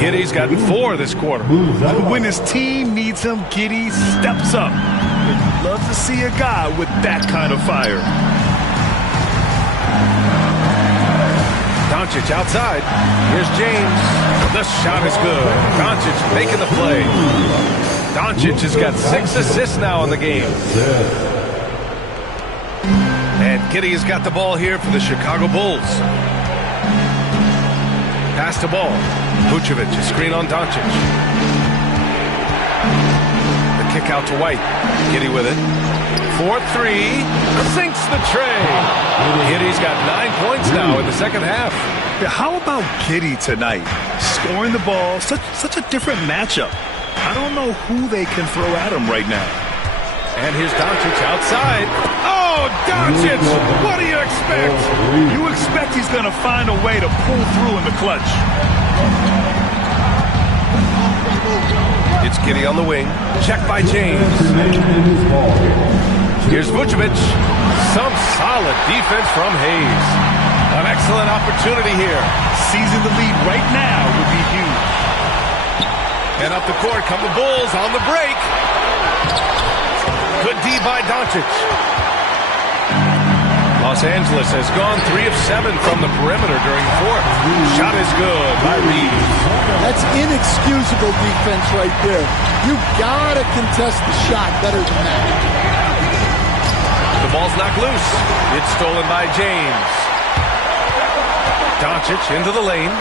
Giddey's gotten 4 this quarter. When his team needs him, Giddey steps up. You'd love to see a guy with that kind of fire. Doncic outside. Here's James. The shot is good. Doncic making the play. Doncic has got 6 assists now in the game. And Giddey has got the ball here for the Chicago Bulls. Pass to Ball. Vucevic, a screen on Doncic. The kick out to White. Giddey with it. 4-3. Sinks the tray. Giddey's got 9 points now in the second half. Yeah, how about Giddey tonight? Scoring the ball, such a different matchup. I don't know who they can throw at him right now. And here's Doncic outside. Oh, Doncic! What do you expect? You expect he's going to find a way to pull through in the clutch. It's Giddey on the wing. Checked by James. Here's Vucevic. Some solid defense from Hayes. An excellent opportunity here. Seizing the lead right now would be huge. And up the court come the Bulls on the break. Good D by Doncic. Los Angeles has gone 3 of 7 from the perimeter during the fourth. Shot is good by Reeves. That's inexcusable defense right there. You gotta contest the shot better than that. The ball's knocked loose. It's stolen by James. Doncic into the lane.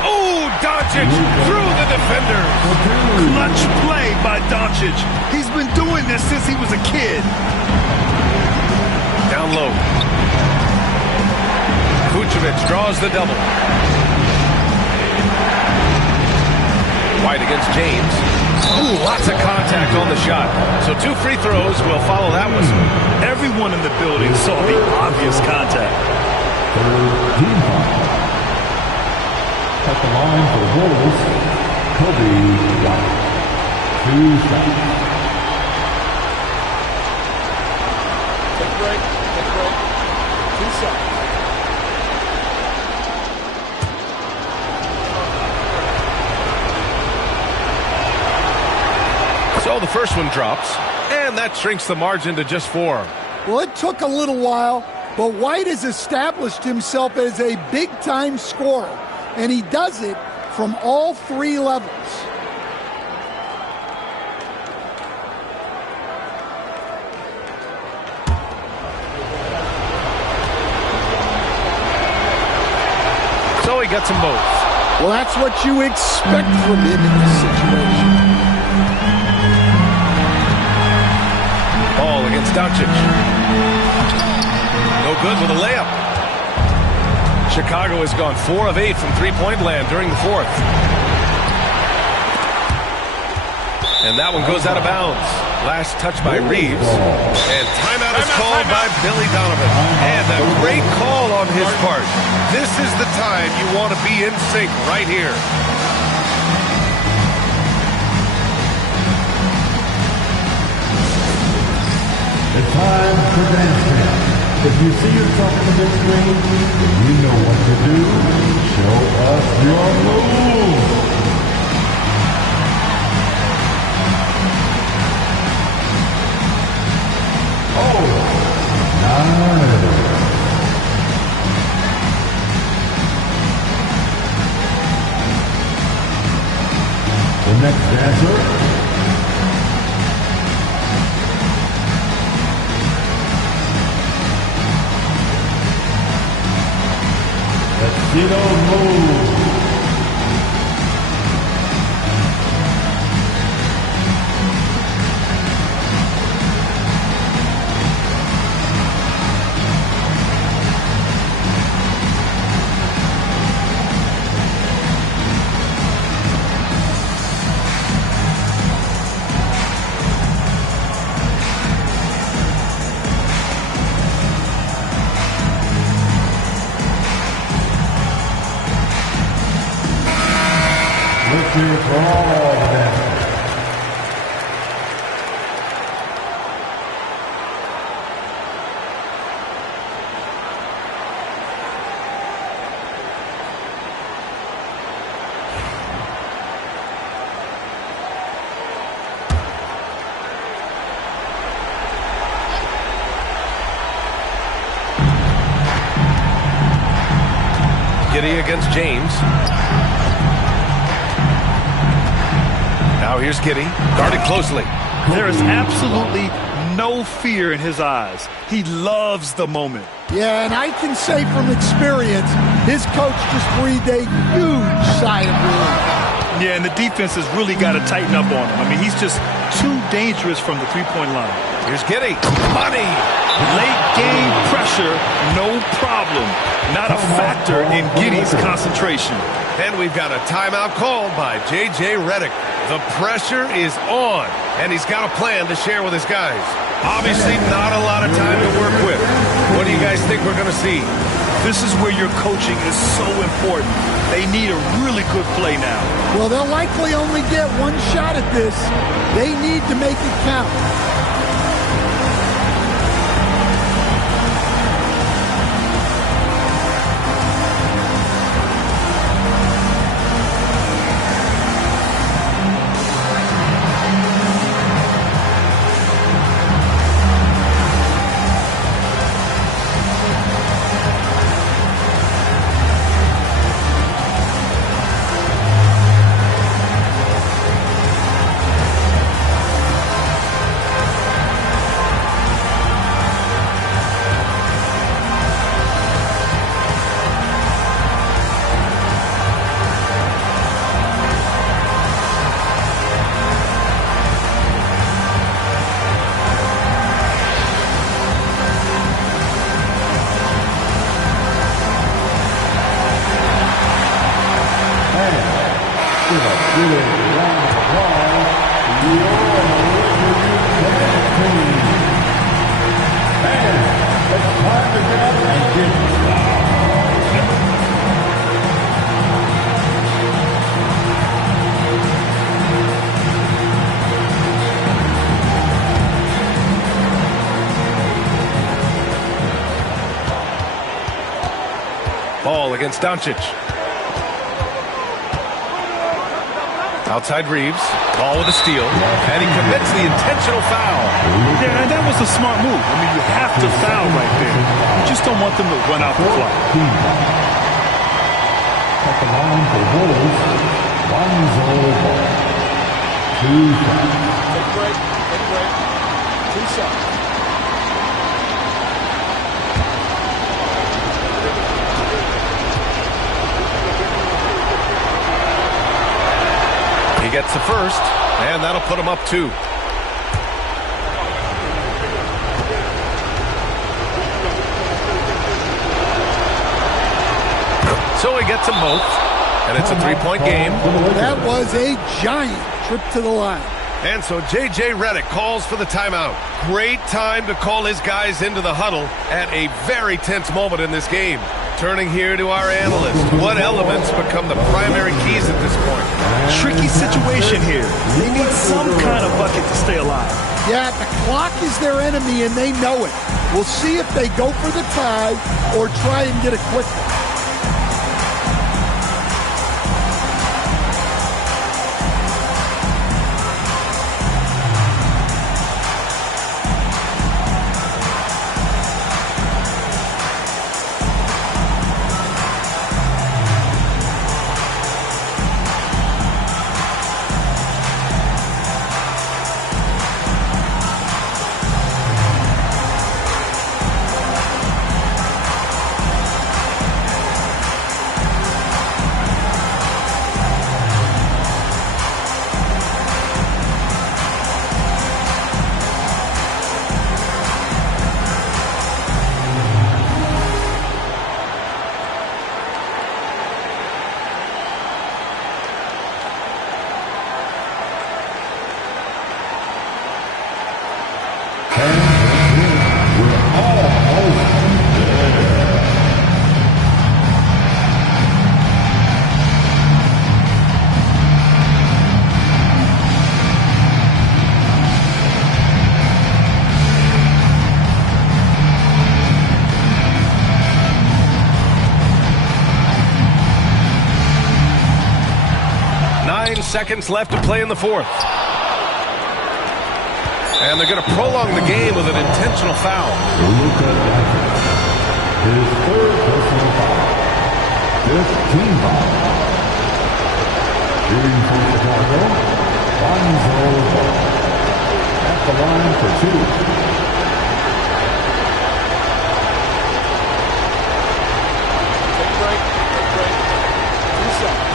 Oh, Doncic through the defenders. Clutch play by Doncic. He's been doing this since he was a kid. Down low. Vucevic draws the double. White against James. Ooh, lots of contact on the shot. So 2 free throws will follow that whistle. Everyone in the building saw the obvious contact. Third team foul. At the line for the Bulls, Kobe White. 2 shots. Take a break. 2 shots. So the first one drops, and that shrinks the margin to just 4. Well, it took a little while, but White has established himself as a big-time scorer, and he does it from all 3 levels. So he gets them both. Well, that's what you expect from him in this situation. Ball against Doncic. No good with a layup. Chicago has gone 4 of 8 from three-point land during the fourth. And that one goes out of bounds. Last touch by Reeves. And timeout is called by Billy Donovan. And a great call on his part. This is the time you want to be in sync right here. It's time for dance camp. If you see yourself in the big screen, then you know what to do. Show us your moves. Oh, nice. The next dancer. You don't move. Let's hear it for all the dancers. Giddey against James. Now here's Giddey, guarded closely. There is absolutely no fear in his eyes. He loves the moment. Yeah, and I can say from experience, his coach just breathed a huge sigh of relief. Yeah, and the defense has really got to tighten up on him. I mean, he's just too dangerous from the three-point line. Here's Giddey. Money! Late game pressure, no problem. Not a factor in Giddey's concentration. And we've got a timeout called by J.J. Redick. The pressure is on, and he's got a plan to share with his guys. Obviously not a lot of time to work with. What do you guys think we're going to see? This is where your coaching is so important. They need a really good play now. Well, they'll likely only get one shot at this. They need to make it count. Ball against Doncic. Outside Reeves. Ball with a steal. And he commits the intentional foul. Yeah, and that was a smart move. I mean, you have to foul right there. You just don't want them to run out the clock. At the line for Wolves, lonzoball. 2 shots. Take a break. Take a break. 2 shots. He gets the first, and that'll put him up 2. So he gets them both, and it's a 3-point game. That was a giant trip to the line. And so J.J. Redick calls for the timeout. Great time to call his guys into the huddle at a very tense moment in this game. Turning here to our analyst. What elements become the primary keys at this point? Tricky situation here. They need some kind of bucket to stay alive. Yeah, the clock is their enemy, and they know it. We'll see if they go for the tie or try and get a quick one. Seconds left to play in the fourth. And they're going to prolong the game with an intentional foul. Luka, his 3rd personal foul. 5th team foul. Shooting for Chicago, lonzoball. At the line for 2. Take a break. Take a break. 2 shots.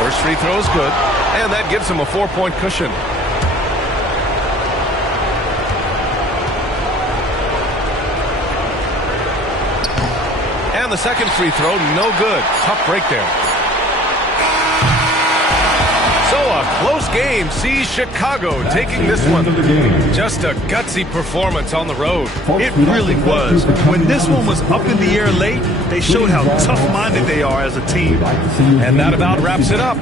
First free throw is good, and that gives him a 4-point cushion. And the second free throw, no good. Tough break there. So a close game sees Chicago taking this one. Just a gutsy performance on the road. It really was. When this one was up in the air late, they showed how tough-minded they are as a team. And that about wraps it up.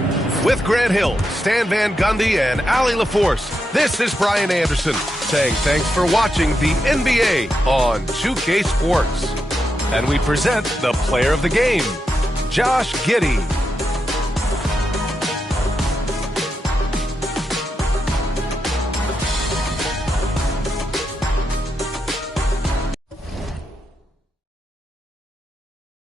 With Grant Hill, Stan Van Gundy, and Ali LaForce, this is Brian Anderson saying thanks for watching the NBA on 2K Sports. And we present the player of the game, Josh Giddey.